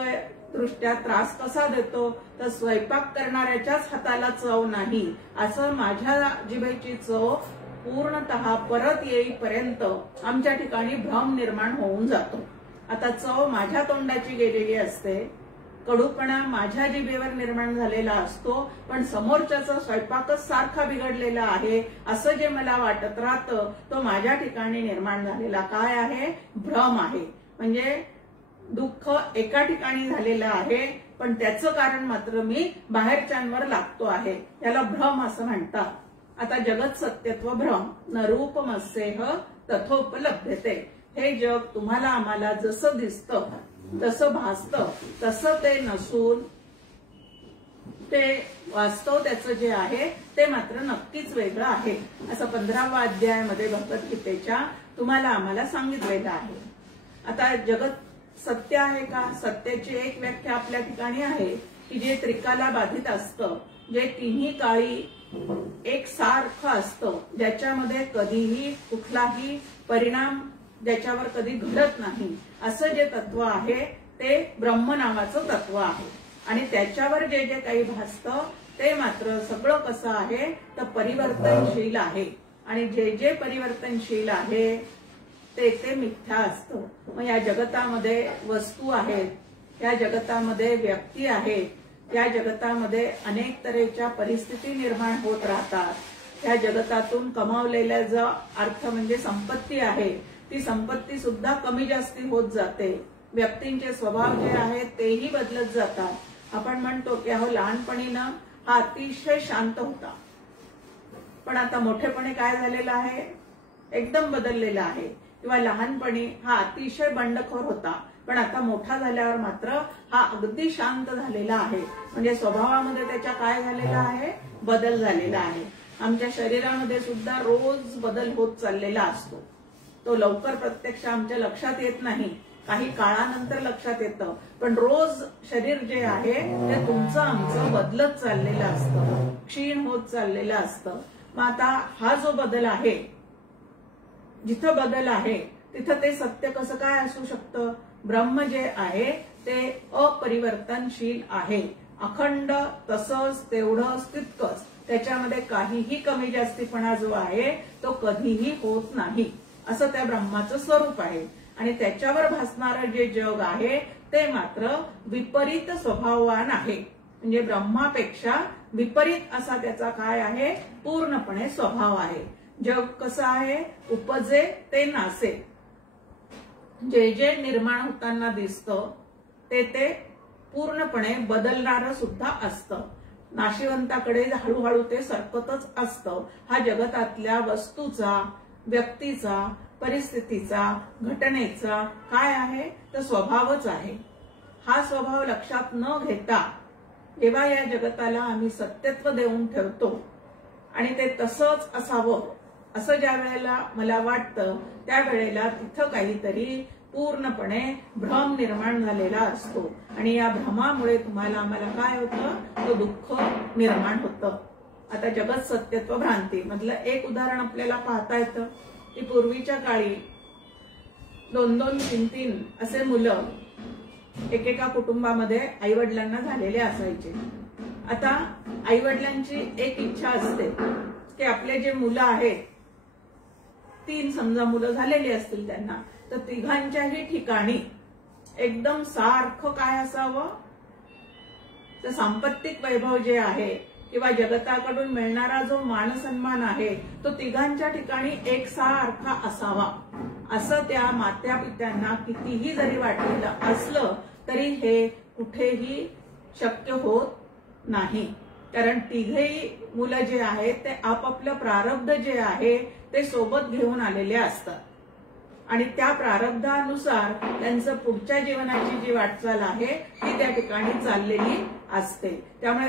दृष्ट्या त्रास कसा देतो तर स्वयंपाक करणाऱ्याच्याच हाताला चव नाही असं माझ्या जिभेची चव पूर्णतः परत येईपर्यंत आमच्या ठिकाणी भ्रम निर्माण होऊन जातो. आता चव माझ्या तोंडाची गेलेली असते, कडूपणा माझ्या जिभेवर निर्माण झालेला असतो, पण समोरच्याचा स्वयंपाकच सारखा बिघडलेला आहे असं जे मला वाटत राहतं तो माझ्या ठिकाणी निर्माण झालेला काय आहे भ्रम आहे. म्हणजे दुःख एका ठिकाणी झालेलं आहे पण त्याचं कारण मात्र मी बाहेरच्यांवर लागतो आहे, याला भ्रम असं म्हणतात. आता जगत सत्यत्व भ्रम न रूपमस्येह तथोपलभ्यते. हे जग तुम्हाला आम्हाला जसं दिसतं जसं भासतं तसं ते नसून ते वास्तव त्याचं जे आहे ते मात्र नक्कीच वेगळं आहे असं 15व्या अध्यायामध्ये भगवद्गीतेच्या तुम्हाला आम्हाला सांगितलेलं आहे. आता जगत सत्य आहे का? सत्याची एक व्याख्या आपल्या ठिकाणी आहे की जे त्रिकाला बाधित असतं, जे तिन्ही काळी एक सारखं असतं, ज्याच्यामध्ये कधीही कुठलाही परिणाम ज्याच्यावर कधी घडत नाही असं जे तत्व आहे ते ब्रह्म नावाचं तत्व आहे. आणि त्याच्यावर जे जे काही भासतं ते मात्र सगळं कसं आहे तर परिवर्तनशील आहे. आणि जे जे परिवर्तनशील आहे ते मिथ्या असतं. मग या जगतामध्ये वस्तू आहेत, या जगतामध्ये व्यक्ती आहेत, या जगतामध्ये अनेक तऱ्हेच्या परिस्थिती निर्माण होत राहतात. या जगतातून कमावलेल्या जो अर्थ म्हणजे संपत्ती आहे ती संपत्ती सुद्धा कमी जास्ती होत जाते. व्यक्तींचे स्वभाव जे आहेत तेही बदलत जातात. आपण म्हणतो की अहो लहानपणी ना हा अतिशय शांत होता, पण आता मोठेपणी काय झालेला आहे, एकदम बदललेला आहे. किंवा लहानपणी हा अतिशय बंडखोर होता, पण आता मोठा झाल्यावर मात्र हा अगदी शांत झालेला आहे. म्हणजे स्वभावामध्ये त्याच्या काय झालेला आहे, बदल झालेला आहे. आमच्या शरीरामध्ये सुद्धा रोज बदल होत चाललेला असतो. तो लवकर प्रत्यक्ष आमच्या लक्षात येत नाही, काही काळानंतर लक्षात येतं, पण रोज शरीर जे आहे ते तुमचं आमचं बदलत चाललेलं असतं, क्षीण होत चाललेलं असतं. मग आता हा जो बदल आहे, जिथं बदल आहे तिथं ते सत्य कसं काय असू शकतं. ब्रह्म जे आहे ते अपरिवर्तनशील आहे, अखंड तसंच तेवढंच तितकंच. त्याच्यामध्ये काहीही कमी जास्तीपणा जो आहे तो कधीही होत नाही, असं त्या ब्रह्माचं स्वरूप आहे. आणि त्याच्यावर भासणारं जे जग आहे ते मात्र विपरीत स्वभाववान आहे. म्हणजे ब्रह्मापेक्षा विपरीत असा त्याचा काय आहे, पूर्णपणे स्वभाव आहे. जग कसं आहे, उपजे ते नासे. जे जे निर्माण होताना दिसतं ते पूर्णपणे बदलणारं सुद्धा असतं. नाशिवंताकडे हळूहळू ते सरकतच असतं. हा जगतातल्या वस्तूचा, व्यक्तीचा, परिस्थितीचा, घटनेचा काय आहे तर स्वभावच आहे. हा स्वभाव लक्षात न घेता जेव्हा या जगताला आम्ही सत्यत्व देऊन ठेवतो आणि ते तसंच असावं असं ज्या वेळेला मला वाटतं त्यावेळेला तिथं काहीतरी पूर्णपणे भ्रम निर्माण झालेला असतो. आणि या भ्रमामुळे तुम्हाला आम्हाला काय होतं, तो दुःख निर्माण होतं. आता जगत सत्यत्व भ्रांती मधलं एक उदाहरण आपल्याला पाहता येतं की पूर्वीच्या काळी 2-2, 3-3 असे मुलं एकेका कुटुंबामध्ये आईवडिलांना झालेले असायचे. आता आईवडिलांची एक इच्छा असते की आपले जे मुलं आहेत, 3 समजा मुलं झालेली असतील त्यांना, तर तिघांच्याही ठिकाणी एकदम सारखं काय असावं, तर सांपत्तिक वैभव जे आहे किंवा जगताकडून मिळणारा जो मान सन्मान आहे तो तिघांच्या ठिकाणी एकसारखा असावा, असं त्या मात्या पित्यांना कितीही जरी वाटलेलं असलं तरी हे कुठेही शक्य होत नाही. कारण तिघेही मुलं जे आहेत ते आपापलं प्रारब्ध जे आहे ते सोबत घेऊन आलेले असतात आणि त्या प्रारब्धानुसार त्यांचं पुढच्या जीवनाची जी वाटचाल आहे ती त्या ठिकाणी चाललेली असते. त्यामुळे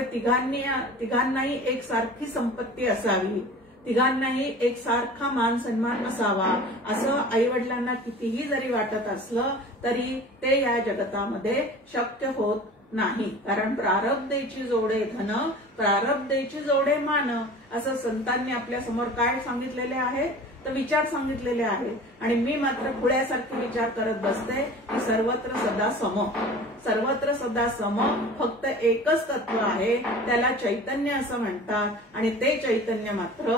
तिघांनाही एकसारखी संपत्ती असावी, तिघांनाही एकसारखा मान सन्मान असावा असं आईवडिलांना कितीही जरी वाटत असलं तरी ते या जगतामध्ये शक्य होत नाही. कारण प्रारब्धेची जोडे धन, प्रारब्धेची जोडे मान, असं संतांनी आपल्या समोर काय सांगितलेले आहे तर विचार सांगितलेले आहे. आणि मी मात्र खुळ्यासारखे विचार करत बसते की सर्वत्र सदा सम, सर्वत्र सदा सम फक्त एकच तत्व आहे, त्याला चैतन्य असं म्हणतात. आणि ते चैतन्य मात्र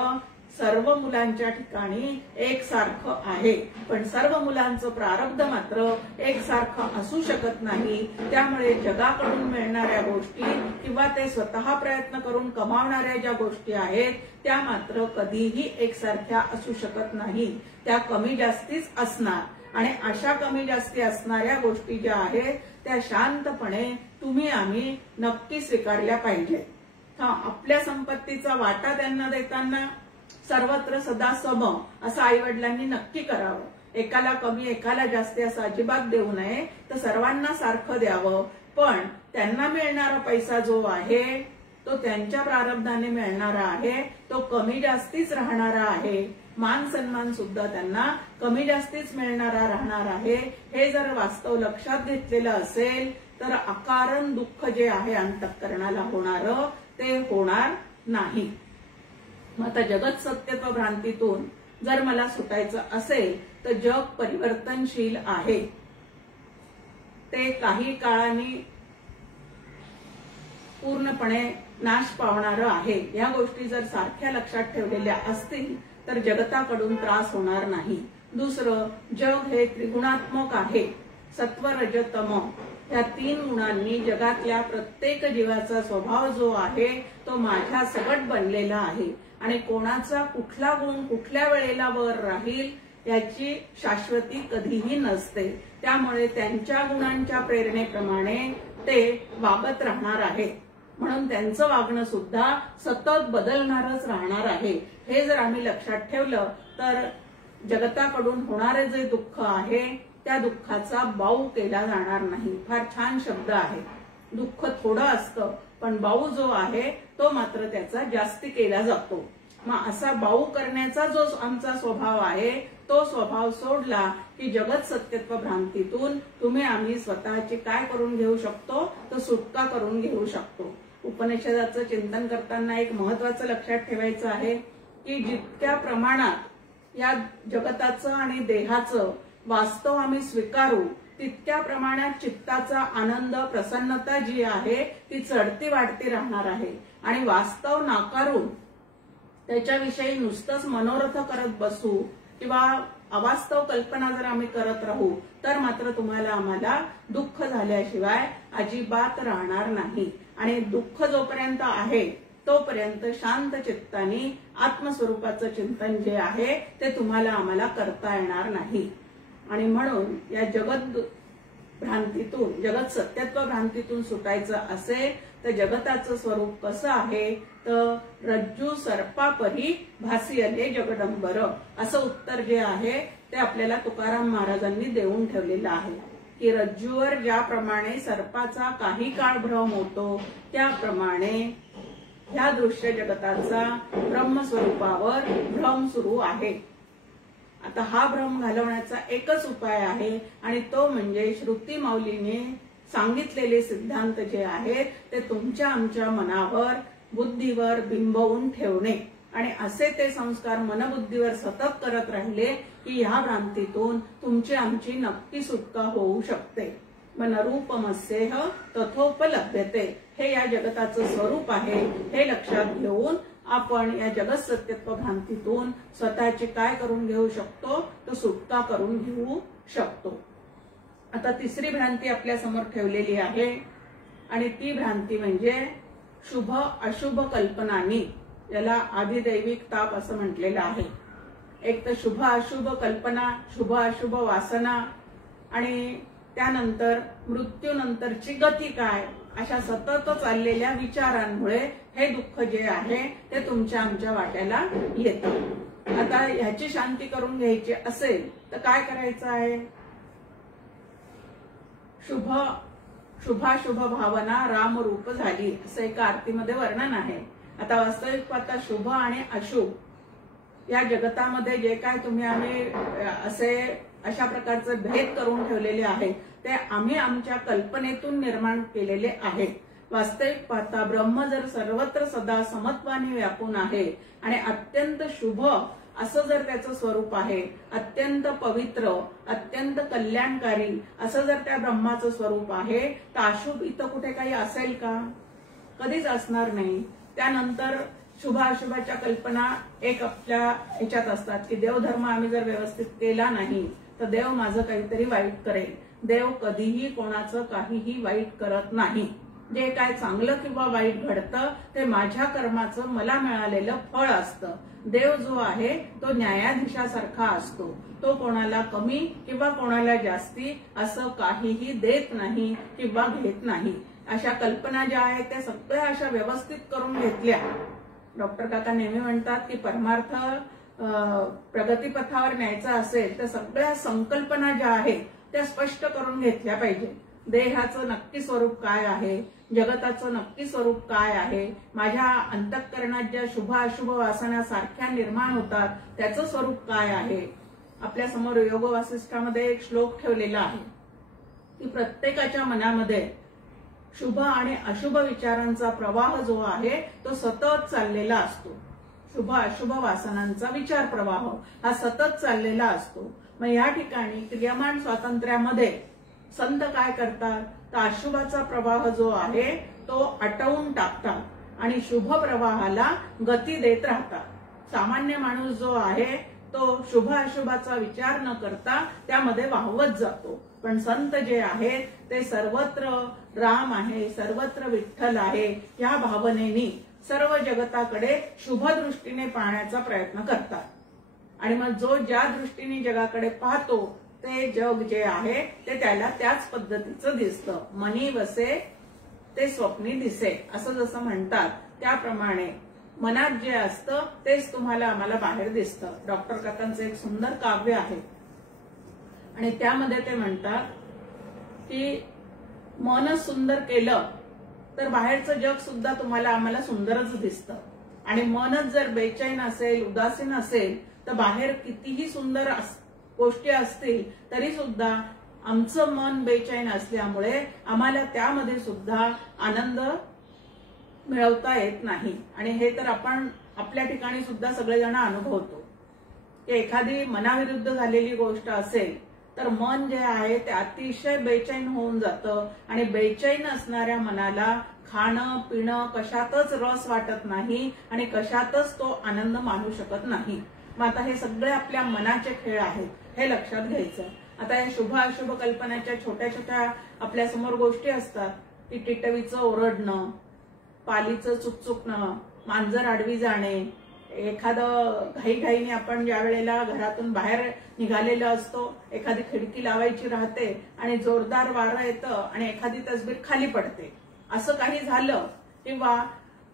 सर्व मुलांच्या ठिकाणी एकसारखं आहे, पण सर्व मुलांचं प्रारब्ध मात्र एकसारखं असू शकत नाही. त्यामुळे जगाकडून मिळणाऱ्या गोष्टी किंवा ते स्वतः प्रयत्न करून कमावणाऱ्या ज्या गोष्टी आहेत त्या मात्र कधीही एकसारख्या असू शकत नाही, त्या कमी जास्तीच असणार. आणि अशा कमी जास्ती असणाऱ्या गोष्टी ज्या आहेत त्या शांतपणे तुम्ही आम्ही नक्की स्वीकारल्या पाहिजेत. आपल्या संपत्तीचा वाटा त्यांना देताना सर्वत्र सदा सम असं आईवडिलांनी नक्की करावं. एकाला कमी एकाला जास्ती असं अजिबात देऊ नये, तर सर्वांना सारखं द्यावं. पण त्यांना मिळणारा पैसा जो आहे तो त्यांच्या प्रारब्धाने मिळणारा आहे, तो कमी जास्तीच राहणारा आहे. मान सन्मान सुद्धा त्यांना कमी जास्तीच मिळणारा राहणार आहे. हे जर वास्तव लक्षात घेतलेलं असेल तर अकारण दुःख जे आहे अंतःकरणाला होणारं ते होणार नाही. मग आता जगत सत्यत्व भ्रांतीतून जर मला सुटायचं असेल तर जग परिवर्तनशील आहे, ते काही काळाने पूर्णपणे नाश पावणारं आहे. या गोष्टी जर सारख्या लक्षात ठेवलेल्या असतील तर जगताकडून त्रास होणार नाही. दुसरं, जग हे त्रिगुणात्मक आहे, सत्व रज तम. ह्या 3 गुणांनी जगातल्या प्रत्येक जीवाचा स्वभाव जो आहे तो माझ्या सकट बनलेला आहे आणि कोणाचा कुठला गुण कुठल्या वेळेला वर राहील याची शाश्वती कधीही नसते। त्यामुळे त्यांच्या गुणांच्या प्रेरणेप्रमाणे ते वागत राहणार आहे, म्हणून त्यांचं वागणं सुद्धा सतत बदलणारच राहणार आहे। हे जर आम्ही लक्षात ठेवलं तर जगताकडून होणारे जे दुःख आहे त्या दुःखाचा बाऊ केला जाणार नाही। फार छान शब्द आहे, दुःख थोडं असतं पण बाऊ जो आहे तो मात्र त्याचा जास्ती केला जातो। मग असा बाऊ करण्याचा जो आमचा स्वभाव आहे तो स्वभाव सोडला की जगत सत्यत्व भ्रांतीतून तुम्ही आम्ही स्वतःची काय करून घेऊ शकतो तर सुटका करून घेऊ शकतो। उपनिषदाचं चिंतन करताना एक महत्वाचं लक्षात ठेवायचं आहे की जितक्या प्रमाणात या जगताचं आणि देहाचं वास्तव आम्ही स्वीकारू तितक्या प्रमाणात चित्ताचा आनंद प्रसन्नता जी आहे ती चढती वाढती राहणार आहे आणि वास्तव नाकारून त्याच्याविषयी नुसतंच मनोरथ करत बसू किंवा अवास्तव कल्पना जर आम्ही करत राहू तर मात्र तुम्हाला आम्हाला दुःख झाल्याशिवाय अजिबात राहणार नाही। आणि दुःख जोपर्यंत आहे तोपर्यंत शांत चित्ताने आत्मस्वरूपाचं चिंतन जे आहे ते तुम्हाला आम्हाला करता येणार नाही। आणि म्हणून या जगत भ्रांतीतून जगत सत्यत्व भ्रांतीतून सुटायचं असेल तर जगताचं स्वरूप कसं आहे तर रज्जू सर्पापरी भासियले जगदंबर असं उत्तर जे आहे ते आपल्याला तुकाराम महाराजांनी देऊन ठेवलेलं आहे की रज्जूवर ज्याप्रमाणे सर्पाचा काही काळ भ्रम होतो त्याप्रमाणे ह्या दृश्य जगताचा ब्रह्मस्वरूपावर भ्रम सुरू आहे। आता हा भ्रम घालवण्याचा एकच उपाय आहे आणि तो म्हणजे श्रुती माऊलीने सांगितलेले सिद्धांत जे आहेत ते तुमच्या आमच्या मनावर बुद्धीवर बिंबवून ठेवणे आणि असे ते संस्कार मनबुद्धीवर सतत करत राहिले की ह्या भ्रांतीतून तुमची आमची नक्की सुटका होऊ शकते। मनरूपमस्येह तथोपलभ्यते हे या जगताचं स्वरूप आहे। हे लक्षात घेऊन आपण या जगत सत्यत्व भ्रांतीतून स्वतःची काय करून घेऊ शकतो तर सुटका करून घेऊ शकतो। आता तिसरी भ्रांती आपल्या समोर ठेवलेली आहे आणि ती भ्रांती म्हणजे शुभ अशुभ कल्पनांनी, याला आधिदैविक ताप असं म्हटलेलं आहे। एक तर शुभ अशुभ कल्पना, शुभ अशुभ वासना आणि त्यानंतर मृत्यूनंतरची गती काय अशा सतत चाललेल्या विचारांमुळे हे दुःख जे आहे ते तुमच्या आमच्या वाट्याला येतं। आता ह्याची शांती करून घ्यायची असेल तर काय करायचं आहे? शुभाशुभ भावना रामरूप झाली असं एका आरतीमध्ये वर्णन आहे। आता वास्तविक पाहता शुभ आणि अशुभ या जगतामध्ये जे काय तुम्ही आम्ही अशा प्रकारचे भेद करून ठेवलेले आहे ते आम्ही आमच्या कल्पनेतून निर्माण केलेले आहे। वास्तविक पाहता ब्रह्म जर सर्वत्र सदा समत्वाने व्यापून आहे आणि अत्यंत शुभ असं जर त्याचं स्वरूप आहे, अत्यंत पवित्र अत्यंत कल्याणकारी असं जर त्या ब्रह्माचं स्वरूप आहे तर अशुभ इथं कुठे काही असेल का? कधीच असणार नाही। त्यानंतर शुभ अशुभाच्या कल्पना एक आपल्या ह्याच्यात असतात की देवधर्म आम्ही जर व्यवस्थित केला नाही तर देव माझं काहीतरी वाईट करेल। देव कधीही कोणाचं काहीही वाईट करत नाही। जे काय चांगलं किंवा वाईट घडतं ते माझ्या कर्माचं मला मिळालेलं फळ असतं। देव जो आहे तो न्यायाधीशासारखा असतो, तो कोणाला कमी किंवा कोणाला जास्ती असं काहीही देत नाही किंवा घेत नाही। अशा कल्पना ज्या आहेत त्या सगळ्या अशा व्यवस्थित करून घेतल्या। डॉक्टर काका नेहमी म्हणतात की परमार्थ प्रगतीपथावर न्यायचा असेल तर सगळ्या संकल्पना ज्या आहेत त्या स्पष्ट करून घेतल्या पाहिजे। देहाचं नक्की स्वरूप काय आहे, जगताचं नक्की स्वरूप काय आहे, माझ्या अंतःकरणात ज्या शुभ अशुभ वासना सारख्या निर्माण होतात त्याचं स्वरूप काय आहे। आपल्या समोर योग वासिष्ठामध्ये एक श्लोक ठेवलेला आहे की प्रत्येकाच्या मनामध्ये शुभ आणि अशुभ विचारांचा प्रवाह जो आहे तो सतत चाललेला असतो। शुभ अशुभ वासनांचा विचार प्रवाह हा सतत चाललेला असतो। मग या ठिकाणी क्रियमान स्वातंत्र्यामध्ये संत काय करतात तर अशुभाचा प्रवाह जो आहे तो आटवून टाकतात आणि शुभ प्रवाहाला गती देत राहतात। सामान्य माणूस जो आहे तो शुभ अशुभाचा विचार न करता त्यामध्ये वाहवत जातो. पण संत जे आहेत ते सर्वत्र राम आहे, सर्वत्र विठ्ठल आहे या भावनेनी सर्व जगताकडे शुभ दृष्टीने पाहण्याचा प्रयत्न करतात. आणि मग जो ज्या दृष्टीने जगाकडे पाहतो ते जग जे आहे ते त्याला त्याच पद्धतीचं दिसतं. मनी वसे ते स्वप्नी दिसे असं जसं म्हणतात त्याप्रमाणे मनात जे असतं तेच तुम्हाला आम्हाला बाहेर दिसतं. डॉक्टर काकांचं एक सुंदर काव्य आहे आणि त्यामध्ये ते म्हणतात की मन सुंदर केलं तर बाहेरचं जग सुद्धा तुम्हाला आम्हाला सुंदरच दिसतं. आणि मनच जर बेचैन असेल, उदासीन असेल तर बाहेर कितीही सुंदर गोष्टी असतील तरी सुद्धा आमचं मन बेचैन असल्यामुळे आम्हाला त्यामध्ये सुद्धा आनंद मिळवता येत नाही. आणि हे तर आपण आपल्या ठिकाणी सुद्धा सगळेजण अनुभवतो की एखादी मनाविरुद्ध झालेली गोष्ट असेल तर मन जे आहे ते अतिशय बेचैन होऊन जातं आणि बेचैन असणाऱ्या मनाला खाणं पिणं कशातच रस वाटत नाही आणि कशातच तो आनंद मानू शकत नाही. मग आता हे सगळे आपल्या मनाचे खेळ आहेत हे लक्षात घ्यायचं. आता या शुभ अशुभ कल्पनाच्या छोट्या छोट्या आपल्या समोर गोष्टी असतात की टिटवीचं ओरडणं, पालीचं चुकचुकणं, मांजर आडवी जाणे, एखादं घाईघाईने आपण ज्या वेळेला घरातून बाहेर निघालेलं असतो एखादी खिडकी लावायची राहते आणि जोरदार वारं येतं आणि एखादी तसबीर खाली पडते असं काही झालं किंवा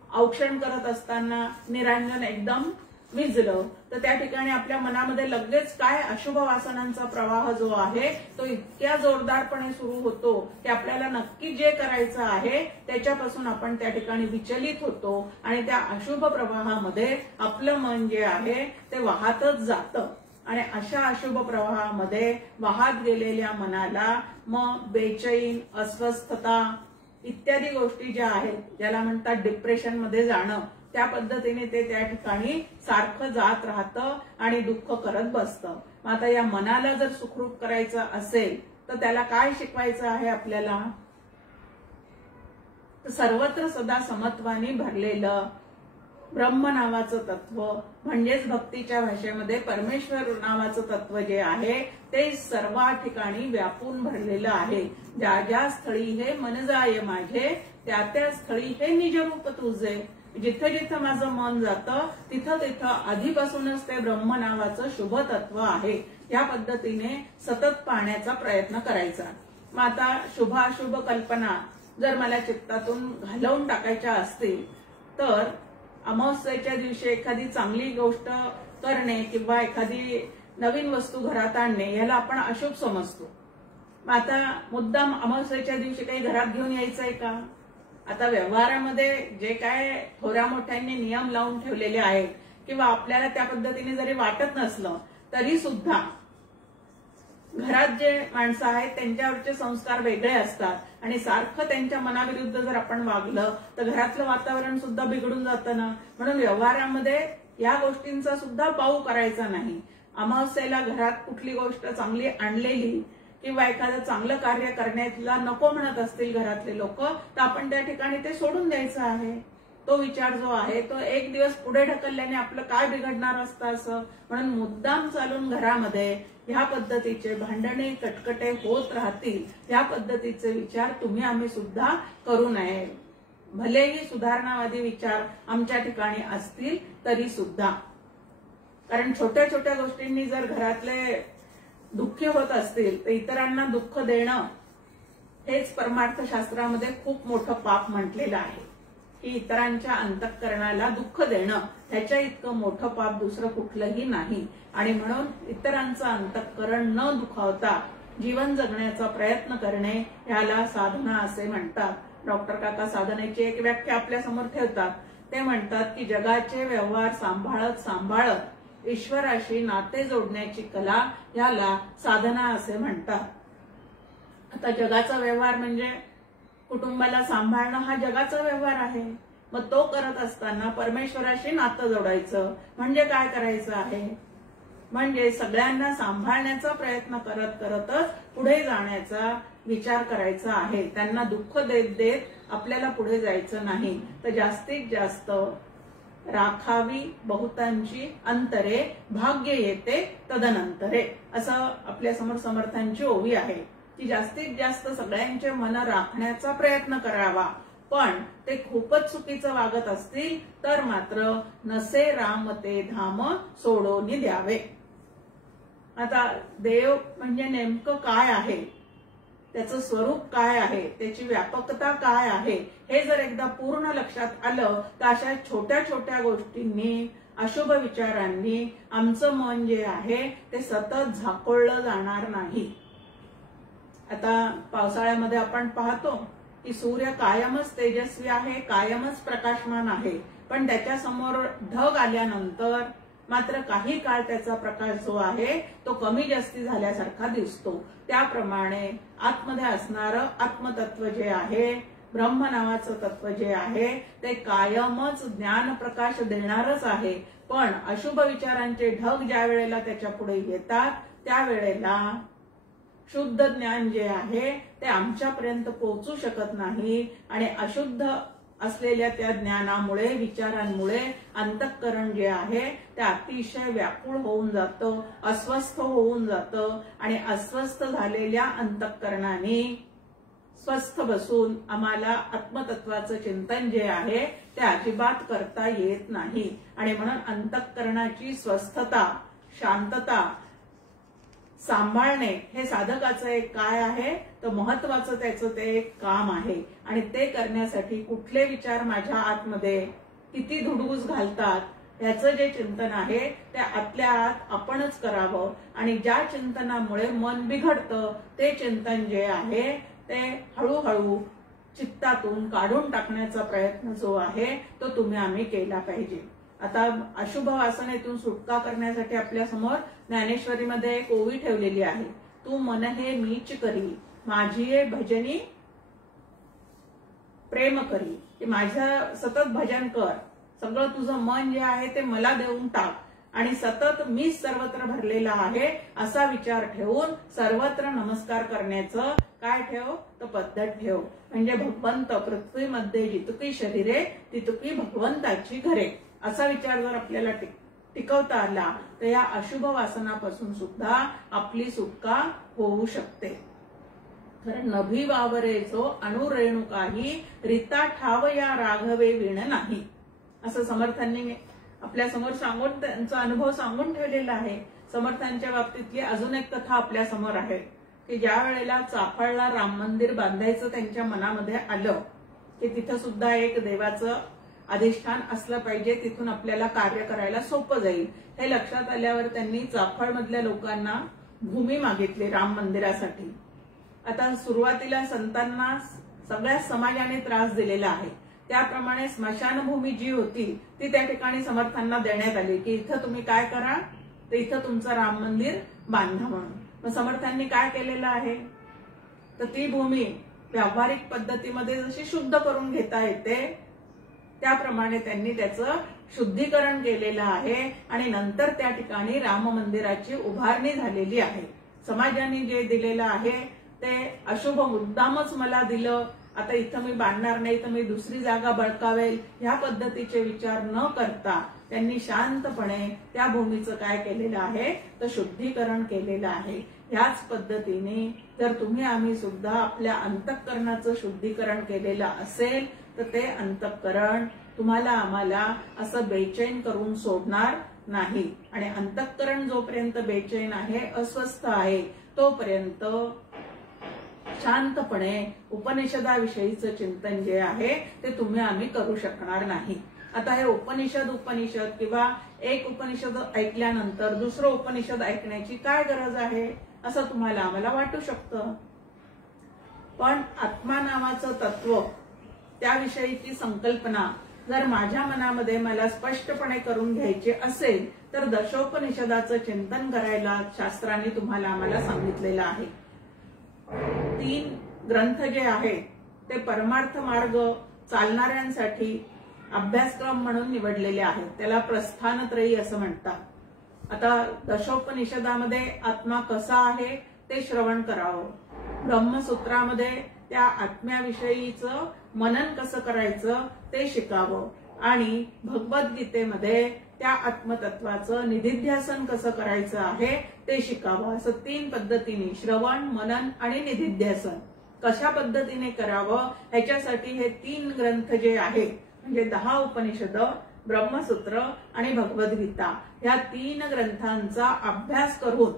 औक्षण करत असताना निरांजन एकदम विझलं तर त्या ठिकाणी आपल्या मनामध्ये लगेच काय अशुभ वासनांचा प्रवाह जो आहे तो इतक्या जोरदारपणे सुरू होतो की आपल्याला नक्की जे करायचं आहे त्याच्यापासून आपण त्या ठिकाणी विचलित होतो आणि त्या अशुभ प्रवाहामध्ये आपलं मन जे आहे ते वाहतच जातं. आणि अशा अशुभ प्रवाहामध्ये वाहत गेलेल्या मनाला मग बेचैन, अस्वस्थता इत्यादी गोष्टी ज्या आहेत ज्याला म्हणतात डिप्रेशन मध्ये जाणं त्या पद्धतीने ते त्या ठिकाणी सारखं जात राहतं आणि दुःख करत बसतं. मग आता या मनाला जर सुखरूप करायचं असेल तर त्याला काय शिकवायचं आहे आपल्याला? तर सर्वत्र सदा समत्वानी भरलेलं ब्रह्म नावाचं तत्व म्हणजेच भक्तीच्या भाषेमध्ये परमेश्वर नावाचं तत्व जे आहे ते सर्व ठिकाणी व्यापून भरलेलं आहे. ज्या ज्या स्थळी हे मन जाय माझे त्या त्या स्थळी हे निजरूप तुझे. जिथं जिथं माझं मन जातं तिथं तिथं आधीपासूनच ते ब्रह्म नावाचं शुभ तत्व आहे. या पद्धतीने सतत पाहण्याचा प्रयत्न करायचा. मग आता शुभ अशुभ कल्पना जर मला चित्तातून घालवून टाकायच्या असतील तर अमावस्येच्या दिवशी एखादी चांगली गोष्ट करणे किंवा एखादी नवीन वस्तू घरात आणणे याला आपण अशुभ समजतो. मग आता मुद्दाम अमावस्येच्या दिवशी काही घरात घेऊन यायचंय का? आता व्यवहारामध्ये जे काय थोड्या मोठ्यांनी नियम लावून ठेवलेले आहेत किंवा आपल्याला त्या पद्धतीने जरी वाटत नसलं तरी सुद्धा घरात जे माणसं आहेत त्यांच्यावरचे संस्कार वेगळे असतात आणि सारखं त्यांच्या मनाविरुद्ध जर आपण वागलं तर घरातलं वातावरण सुद्धा बिघडून जातं ना. म्हणून व्यवहारामध्ये या गोष्टींचा सुद्धा पाऊ करायचा नाही. अमावस्येला घरात कुठली गोष्ट चांगली आणलेली किंवा एखादं चांगलं कार्य करण्याला नको म्हणत असतील घरातले लोक तर आपण त्या ठिकाणी ते सोडून द्यायचं आहे. तो विचार जो आहे तो एक दिवस पुढे ढकलल्याने आपलं काय बिघडणार असतं असं. म्हणून मुद्दाम चालून घरामध्ये ह्या पद्धतीचे भांडणे कटकटे होत राहतील ह्या पद्धतीचे विचार तुम्ही आम्ही सुद्धा करू नये. भलेही सुधारणावादी विचार आमच्या ठिकाणी असतील तरी सुद्धा. कारण छोट्या छोट्या गोष्टींनी जर घरातले दुःखी होत असतील तर इतरांना दुःख देणं हेच परमार्थशास्त्रामध्ये खूप मोठं पाप म्हटलेलं आहे की इतरांच्या अंतःकरणाला दुःख देणं ह्याच्या इतकं मोठं पाप दुसरं कुठलंही नाही. आणि म्हणून इतरांचं अंतःकरण न दुखावता जीवन जगण्याचा प्रयत्न करणे ह्याला साधना असे म्हणतात. डॉक्टर काका साधनेची एक व्याख्या आपल्या समोर ठेवतात. ते म्हणतात की जगाचे व्यवहार सांभाळत सांभाळत ईश्वराशी नाते जोडण्याची कला याला साधना असे म्हणतात. आता जगाचा व्यवहार म्हणजे कुटुंबाला सांभाळणं हा जगाचा व्यवहार आहे. मग तो करत असताना परमेश्वराशी नातं जोडायचं म्हणजे काय करायचं आहे? म्हणजे सगळ्यांना सांभाळण्याचा प्रयत्न करत करतच पुढे जाण्याचा विचार करायचा आहे. त्यांना दुःख देत देत आपल्याला पुढे जायचं नाही. तर जास्तीत जास्त राखावी बहुतांची अंतरे, भाग्य येते तदनंतरे. असं आपल्या समोर समर्थांची ओवी आहे की जास्तीत जास्त सगळ्यांचे मन राखण्याचा प्रयत्न करावा, पण ते खूपच चुकीचं वागत असतील तर मात्र नसे राम ते धाम सोडोनी द्यावे. आता देव म्हणजे नेमकं काय आहे, त्याचं स्वरूप काय आहे, त्याची व्यापकता काय आहे, हे जर एकदा पूर्ण लक्षात आलं तर अशा छोट्या छोट्या गोष्टींनी, अशुभ विचारांनी आमचं मन जे आहे ते सतत झाकोळलं जाणार नाही. आता पावसाळ्यामध्ये आपण पाहतो की सूर्य कायमच तेजस्वी आहे, कायमच प्रकाशमान आहे, पण त्याच्या समोर ढग आल्यानंतर मात्र काही काळ त्याचा प्रकाश जो आहे तो कमी जास्ती झाल्यासारखा दिसतो. त्याप्रमाणे आतमध्ये असणारं आत्मतत्व जे आहे, ब्रह्म नावाचं तत्व जे आहे ते कायमच ज्ञान प्रकाश देणारच आहे, पण अशुभ विचारांचे ढग ज्या वेळेला त्याच्या पुढे येतात त्यावेळेला शुद्ध ज्ञान जे आहे ते आमच्यापर्यंत पोहोचू शकत नाही आणि अशुद्ध असलेल्या त्या ज्ञानामुळे, विचारांमुळे अंतःकरण जे आहे ते अतिशय व्याकुळ होऊन जातं, अस्वस्थ होऊन जातं आणि अस्वस्थ झालेल्या अंतःकरणाने स्वस्थ बसून आम्हाला आत्मतत्वाचं चिंतन जे आहे ते अजिबात करता येत नाही. आणि म्हणून अंतःकरणाची स्वस्थता, शांतता सांभाळणे हे साधकाचं एक काय आहे तर महत्वाचं त्याचं ते एक काम आहे. आणि ते करण्यासाठी कुठले विचार माझ्या आतमध्ये किती धुडगूस घालतात याचं जे चिंतन आहे ते आतल्या आत आपणच करावं. आणि ज्या चिंतनामुळे मन बिघडतं ते चिंतन जे आहे ते हळूहळू चित्तातून काढून टाकण्याचा प्रयत्न जो आहे तो आम्ही केला पाहिजे. आता अशुभ वासनेतून सुटका करण्यासाठी आपल्या समोर ज्ञानेश्वरीमध्ये एक ओवी ठेवलेली आहे. तू मन हे मीच करी, माझी भजनी प्रेम करी. की माझं सतत भजन कर, सगळं तुझं मन जे आहे ते मला देऊन टाक आणि सतत मीच सर्वत्र भरलेला आहे असा विचार ठेवून सर्वत्र नमस्कार करण्याचं काय ठेव तर पद्धत ठेव. म्हणजे भगवंत पृथ्वीमध्ये जितकी शरीरे तितकी भगवंताची घरे असा विचार जर आपल्याला टिकवता आला तर या अशुभ वासनापासून सुद्धा आपली सुटका होऊ शकते. कारण नभी वावरे जो अणुरेणुकाही रीता ठाव या राघवे विण नाही, असं समर्थांनी आपल्या समोर सांगून त्यांचा अनुभव सांगून ठेवलेला आहे. समर्थांच्या बाबतीतली अजून एक कथा आपल्या समोर आहे की ज्या वेळेला चाफळला राम मंदिर बांधायचं त्यांच्या मनामध्ये आलं की तिथं सुद्धा एक देवाचं अधिष्ठान असलं पाहिजे, तिथून आपल्याला कार्य करायला सोपं जाईल. हे लक्षात आल्यावर त्यांनी चाफळ मधल्या लोकांना भूमी मागितली राम मंदिरासाठी. आता सुरुवातीला संतांना सगळ्या समाजाने त्रास दिलेला आहे, त्याप्रमाणे स्मशानभूमी जी होती ती त्या ठिकाणी समर्थांना देण्यात आली की इथं तुम्ही काय करा तर इथं तुमचं राम मंदिर बांधा म्हणून. मग समर्थांनी काय केलेलं आहे तर ती भूमी व्यावहारिक पद्धतीमध्ये जशी शुद्ध करून घेता येते त्याप्रमाणे त्यांनी त्याचं शुद्धीकरण केलेलं आहे आणि नंतर त्या ठिकाणी राम मंदिराची उभारणी झालेली आहे. समाजाने जे दिलेलं आहे ते अशुभ मुद्दामच मला दिलं, आता इथं मी बांधणार नाही तर मी दुसरी जागा बळकावेल ह्या पद्धतीचे विचार न करता त्यांनी शांतपणे त्या भूमीचं काय केलेलं आहे तर शुद्धीकरण केलेलं आहे. ह्याच पद्धतीने जर आम्ही सुद्धा आपल्या अंतःकरणाचं शुद्धीकरण केलेलं असेल तर ते अंतःकरण तुम्हाला आम्हाला असं बेचैन करून सोडणार नाही. आणि अंतःकरण जोपर्यंत बेचैन आहे, अस्वस्थ आहे, तोपर्यंत शांतपणे उपनिषदाविषयीचं चिंतन जे आहे ते आम्ही करू शकणार नाही. आता हे उपनिषद किंवा एक उपनिषद ऐकल्यानंतर दुसरं उपनिषद ऐकण्याची काय गरज आहे असं तुम्हाला आम्हाला वाटू शकतं. पण आत्मा नावाचं तत्व, त्याविषयीची संकल्पना जर माझ्या मनामध्ये मला स्पष्टपणे करून घ्यायची असेल तर दशोपनिषदाचं चिंतन करायला शास्त्रांनी आम्हाला सांगितलेलं आहे. 3 ग्रंथ जे आहे ते परमार्थ मार्ग चालणाऱ्यांसाठी अभ्यासक्रम म्हणून निवडलेले आहेत, त्याला प्रस्थानत्रयी असं म्हणतात. आता दशोपनिषदामध्ये आत्मा कसा आहे ते श्रवण करावं, ब्रह्मसूत्रामध्ये त्या आत्म्याविषयीचं मनन कसं करायचं ते शिकावं आणि भगवद्गीतेमध्ये त्या आत्मतत्वाचं निधिध्यासन कसं करायचं आहे ते शिकावं. असं 3 पद्धतीने श्रवण, मनन आणि निधिध्यासन कशा पद्धतीने करावं ह्याच्यासाठी हे 3 ग्रंथ जे आहे म्हणजे 10 उपनिषद, ब्रह्मसूत्र आणि भगवद्गीता या 3 ग्रंथांचा अभ्यास करून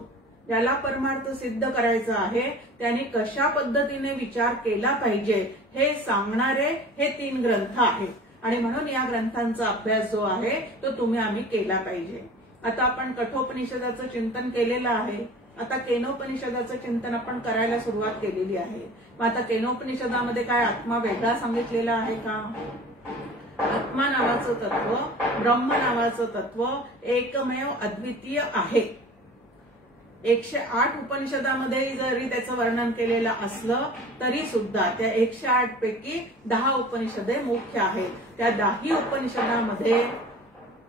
ज्याला परमार्थ सिद्ध करायचा आहे त्याने कशा पद्धतीने विचार केला पाहिजे हे सांगणारे हे 3 ग्रंथ आहेत. आणि म्हणून या ग्रंथांचा अभ्यास जो आहे तो आम्ही केला पाहिजे. आता आपण कठोपनिषदाचं चिंतन केलेलं आहे. आता केनोपनिषदाचं चिंतन आपण करायला सुरुवात केलेली आहे. मग आता केनोपनिषदामध्ये काय आत्मा वेगळा सांगितलेला आहे का? आत्मा नावाचं तत्व, ब्रह्म नावाचं तत्व एकमेव अद्वितीय आहे. 108 उपनिषदामध्ये जरी त्याचं वर्णन केलेलं असलं तरी सुद्धा त्या 108 पैकी 10 उपनिषदे मुख्य आहेत. त्या 10 उपनिषदामध्ये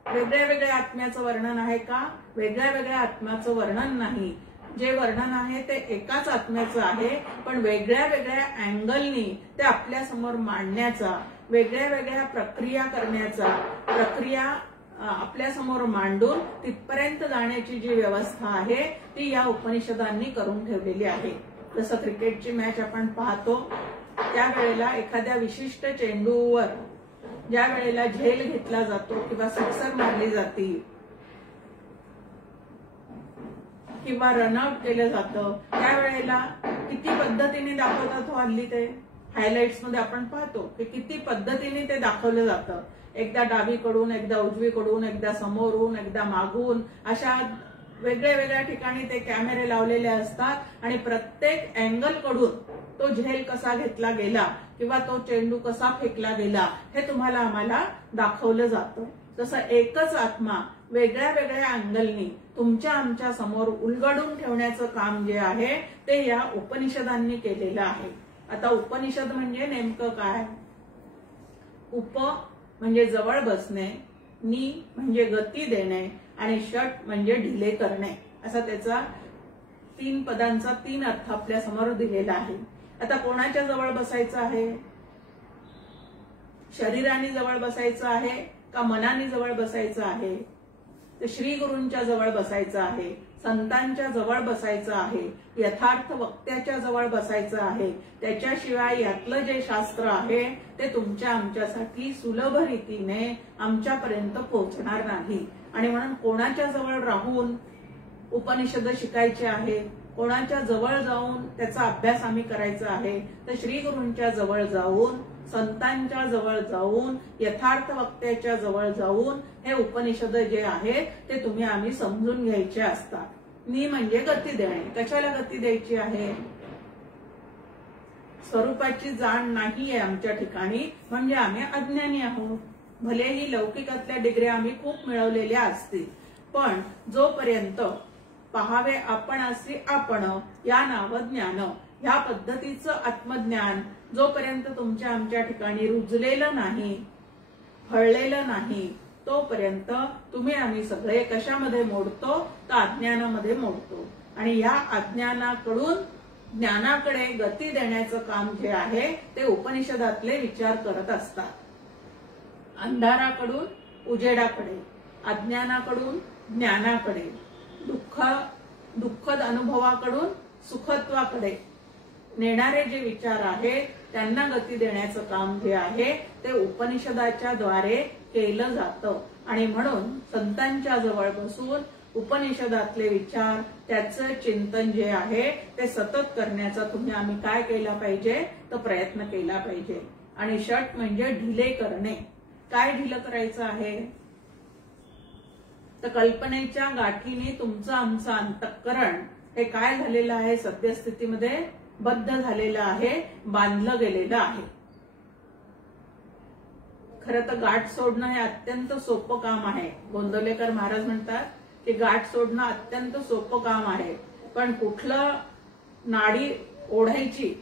वेगळ्या वेगळ्या आत्म्याचं वर्णन आहे का? वेगळ्या वेगळ्या आत्म्याचं वर्णन नाही. जे वर्णन आहे ते एकाच आत्म्याचं आहे, पण वेगळ्या वेगळ्या अँगलनी ते आपल्या समोर मांडण्याचा, वेगळ्या वेगळ्या प्रक्रिया करण्याचा, प्रक्रिया आपल्या समोर मांडून तिथपर्यंत जाण्याची जी व्यवस्था आहे ती या उपनिषदांनी करून ठेवलेली आहे. जसं क्रिकेटची मॅच आपण पाहतो त्यावेळेला एखाद्या विशिष्ट चेंडूवर ज्या वेळेला झेल घेतला जातो किंवा सिक्सर मारली जाते किंवा रनआउट केलं जातं त्यावेळेला किती पद्धतीने दाखवतात हो हल्ली ते हायलाइट्स मध्ये आपण पाहतो की किती पद्धतीने ते दाखवलं जातं. एकदा डावीकडून, एकदा उजवीकडून, एकदा समोरून, एकदा मागून, अशा वेगळ्या वेगळ्या ठिकाणी ते कॅमेरे लावलेले असतात आणि प्रत्येक अँगल कडून तो झेल कसा घेतला गेला किंवा तो चेंडू कसा फेकला गेला हे तुम्हाला आम्हाला दाखवलं जातं. तसं एकच आत्मा वेगळ्या वेगळ्या अँगलनी तुमच्या आमच्या समोर उलगडून ठेवण्याचं काम जे आहे ते या उपनिषदांनी केलेलं आहे. आता उपनिषद म्हणजे नेमकं काय? उप म्हणजे जवळ बसणे, नि म्हणजे गती देणे आणि षट म्हणजे ढिले करणे, असा त्याचा 3 पदांचा 3 अर्थ आपल्या समोर दिलेला आहे. आता कोणाच्या जवळ बसायचं आहे? शरीराने जवळ बसायचं आहे का मनाने जवळ बसायचं आहे? ते श्री गुरूंच्या जवळ बसायचं आहे, संतांच्या जवळ बसायचं आहे, यथार्थ वक्त्याच्या जवळ बसायचं आहे. त्याच्याशिवाय यातलं जे शास्त्र आहे ते तुमच्या आमच्यासाठी सुलभ रीतीने आमच्यापर्यंत पोहोचणार नाही. आणि म्हणून कोणाच्या जवळ राहून उपनिषद शिकायचे आहे, कोणाच्या जवळ जाऊन त्याचा अभ्यास आम्ही करायचा आहे तर श्री गुरूंच्या जवळ जाऊन, संतांच्या जवळ जाऊन, यथार्थ वक्त्याच्या जवळ जाऊन हे उपनिषद जे आहेत ते आम्ही समजून घ्यायचे असतात. नि म्हणजे गती देणे. कशाला गती द्यायची आहे? स्वरूपाची जाण नाहीये आमच्या ठिकाणी म्हणजे आम्ही अज्ञानी आहोत. भलेही लौकिकातल्या डिग्र्या आम्ही खूप मिळवलेल्या असतील, पण जोपर्यंत पहावे आपण असे आपण या नाव ज्ञान ह्या पद्धतीचं आत्मज्ञान जोपर्यंत तुमच्या आमच्या ठिकाणी रुजलेलं नाही, फळलेलं नाही, तोपर्यंत आम्ही सगळे कशामध्ये मोडतो? तर अज्ञानामध्ये मोडतो. आणि या अज्ञानाकडून ज्ञानाकडे गती देण्याचं काम जे आहे ते उपनिषदातले विचार करत असतात. अंधाराकडून उजेडाकडे, अज्ञानाकडून ज्ञानाकडे, दुःखद अनुभवाकडून सुखत्वाकडे नेणारे जे विचार आहेत त्यांना गती देण्याचं काम जे आहे ते उपनिषदाच्या द्वारे केलं जातं. आणि म्हणून संतांच्या जवळ बसून उपनिषदातले विचार त्याचं चिंतन जे आहे ते सतत करण्याचा आम्ही काय केला पाहिजे? तर प्रयत्न केला पाहिजे. आणि षट म्हणजे ढिले करणे. काय ढिलं करायचं आहे? तर कल्पनेच्या गाठीने तुमचं आमचं अंतःकरण हे काय झालेलं आहे? सद्यस्थितीमध्ये बद्ध झालेलं आहे, बांधलं गेलेलं आहे. खरं तर गाठ सोडणं हे अत्यंत सोपं काम आहे. गोंदवलेकर महाराज म्हणतात की गाठ सोडणं अत्यंत सोपं काम आहे, पण कुठलं नाडी ओढायची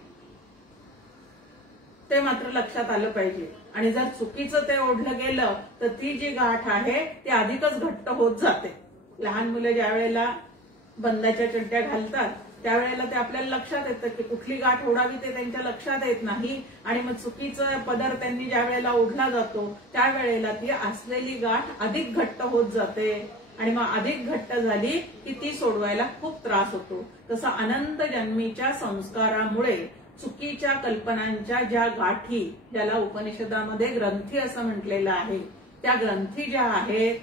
ते मात्र लक्षात आलं पाहिजे. आणि जर चुकीचं ते ओढलं गेलं तर ती जी गाठ आहे ती अधिकच घट्ट होत जाते. लहान मुलं ज्या वेळेला बंदाच्या चड्ड्या घालतात त्यावेळेला ते आपल्याला लक्षात येतं की कुठली गाठ ओढावी ते त्यांच्या लक्षात येत नाही आणि मग चुकीचा पदर त्यांनी ज्या वेळेला ओढला जातो त्यावेळेला ती असलेली गाठ अधिक घट्ट होत जाते आणि मग अधिक घट्ट झाली की ती सोडवायला खूप त्रास होतो. तसं अनंत जन्मीच्या संस्कारामुळे चुकीच्या कल्पनांच्या ज्या गाठी, ज्याला उपनिषदामध्ये ग्रंथी असं म्हटलेलं आहे, त्या ग्रंथी ज्या आहेत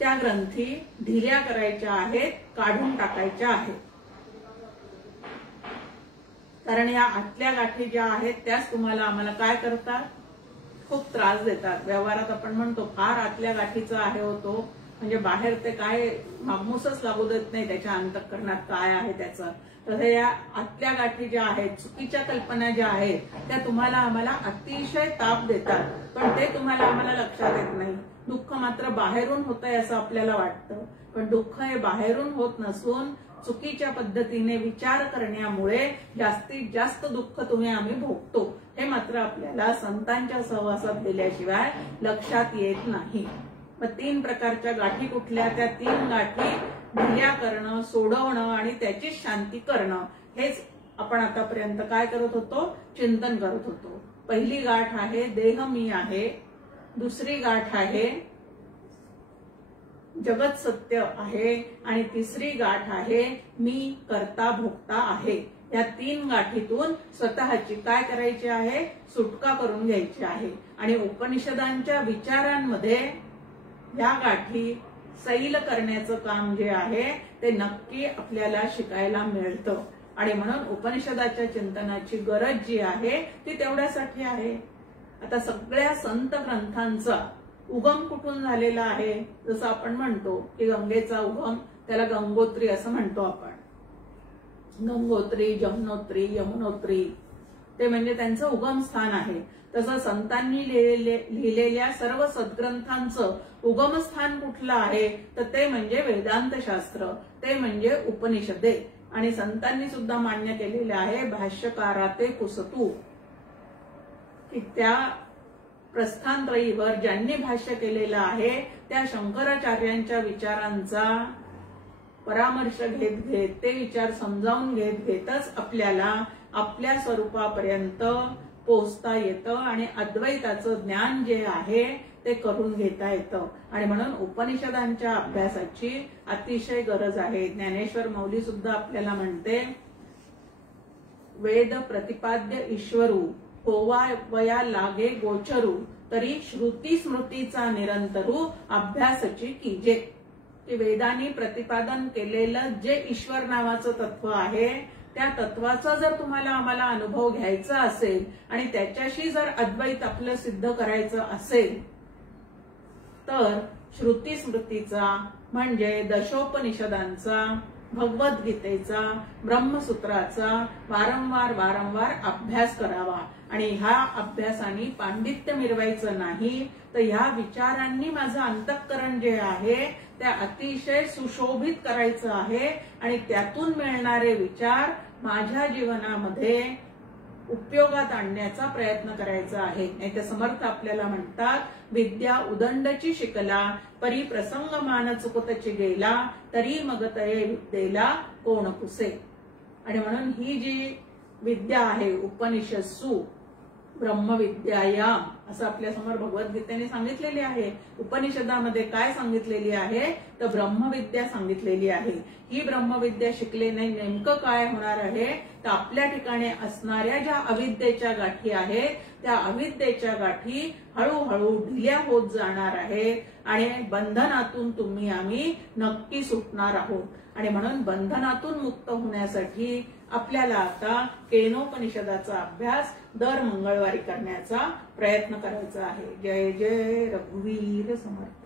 त्या ग्रंथी ढिल्या करायच्या आहेत, काढून टाकायच्या आहेत. कारण या आतल्या गाठी ज्या आहेत त्याच तुम्हाला आम्हाला काय करतात, खूप त्रास देतात. व्यवहारात आपण म्हणतो फार आतल्या गाठीचा आहे होतो, म्हणजे बाहेर ते काय मागमूसच लागू देत नाही त्याच्या अंतःकरणात काय आहे त्याचं. तसं या आतल्या गाठी ज्या आहेत, चुकीच्या कल्पना ज्या आहेत, त्या तुम्हाला आम्हाला अतिशय ताप देतात, पण ते तुम्हाला आम्हाला लक्षात येत नाही. दुःख मात्र बाहेरून होतंय असं आपल्याला वाटतं, पण दुःख हे बाहेरून होत नसून चुकीच्या पद्धतीने विचार करण्यामुळे जास्तीत जास्त दुःख आम्ही भोगतो. हे मात्र आपल्याला संतांच्या सहवासात गेल्याशिवाय लक्षात येत नाही. मग 3 प्रकारच्या गाठी कुठल्या, त्या 3 गाठी ढिल्या करणं, सोडवणं आणि त्याची शांती करणं, हेच आपण आतापर्यंत काय करत होतो, चिंतन करत होतो. पहिली गाठ आहे देह मी आहे, दुसरी गाठ आहे जगत सत्य आहे आणि तिसरी गाठ आहे मी करता भोगता आहे. या 3 गाठीतून स्वतःची काय करायची आहे, सुटका करून घ्यायची आहे. आणि उपनिषदांच्या विचारांमध्ये या गाठी सैल करण्याचं काम जे आहे ते नक्की आपल्याला शिकायला मिळतं. आणि म्हणून उपनिषदाच्या चिंतनाची गरज जी आहे ती तेवढ्यासाठी आहे. आता सगळ्या संत ग्रंथांचा उगम कुठून झालेला आहे, जसं आपण म्हणतो की गंगेचा उगम, त्याला गंगोत्री असं म्हणतो आपण. गंगोत्री, जमुनोत्री, यमुनोत्री, ते म्हणजे त्यांचं उगम स्थान आहे. तसं संतांनी लिहिलेल्या सर्व सद्ग्रंथांचं उगमस्थान कुठलं आहे, तर ते म्हणजे वेदांत शास्त्र, ते म्हणजे उपनिषदे. आणि संतांनी सुद्धा मान्य केलेले आहे, भाष्यकाराते पुसतू, की त्या प्रस्थानत्रयीवर ज्यांनी भाष्य केलेलं आहे त्या शंकराचार्यांच्या विचारांचा परामर्श घेत घेत, ते विचार समजावून घेत घेतच आपल्याला आपल्या स्वरूपापर्यंत पोहोचता येतं आणि अद्वैताचं ज्ञान जे आहे ते करून घेता येतं. आणि म्हणून उपनिषदांच्या अभ्यासाची अतिशय गरज आहे. ज्ञानेश्वर माऊली सुद्धा आपल्याला म्हणते, वेद प्रतिपाद्य ईश्वरू होवावया लागे गोचरू, तरी श्रुती स्मृतीचा निरंतरू अभ्यासची कीजे. की वेदांनी प्रतिपादन केलेलं जे ईश्वर नावाचं तत्व आहे त्या तत्वाचा जर तुम्हाला आम्हाला अनुभव घ्यायचा असेल आणि त्याच्याशी जर अद्वैत आपलं सिद्ध करायचं असेल तर श्रुती स्मृतीचा म्हणजे दशोपनिषदांचा, भगवद्गीतेचा, ब्रह्मसूत्राचा वारंवार अभ्यास करावा. आणि ह्या अभ्यासाने पांडित्य मिरवायचं नाही, तर ह्या विचारांनी माझं अंतःकरण जे आहे ते अतिशय सुशोभित करायचं आहे आणि त्यातून मिळणारे विचार माझ्या जीवनामध्ये उपयोगात आणण्याचा प्रयत्न करायचा आहे. नाही तर समर्थ आपल्याला म्हणतात, विद्या उदंडची शिकला परी प्रसंग मान चुकतची गेला, तरी मग तये विद्येला कोण कुसे. आणि म्हणून ही जी विद्या आहे उपनिषत्सु ब्रह्मविद्यायाम असं आपल्या समोर भगवद्गीतेने सांगितलेली आहे. उपनिषदामध्ये काय सांगितलेली आहे, तर ब्रह्मविद्या सांगितलेली आहे. ही ब्रह्मविद्या शिकल्याने नेमकं काय होणार आहे, तर आपल्या ठिकाणी असणाऱ्या ज्या अविद्येच्या गाठी आहेत त्या अविद्येच्या गाठी हळूहळू ढिल्या होत जाणार आहेत आणि बंधनातून आम्ही नक्की सुटणार आहोत. आणि म्हणून बंधनातून मुक्त होण्यासाठी आपल्याला आता केनोपनिषदाचा अभ्यास दर मंगळवारी करण्याचा प्रयत्न करायचा आहे. जय जय रघुवीर समर्थ.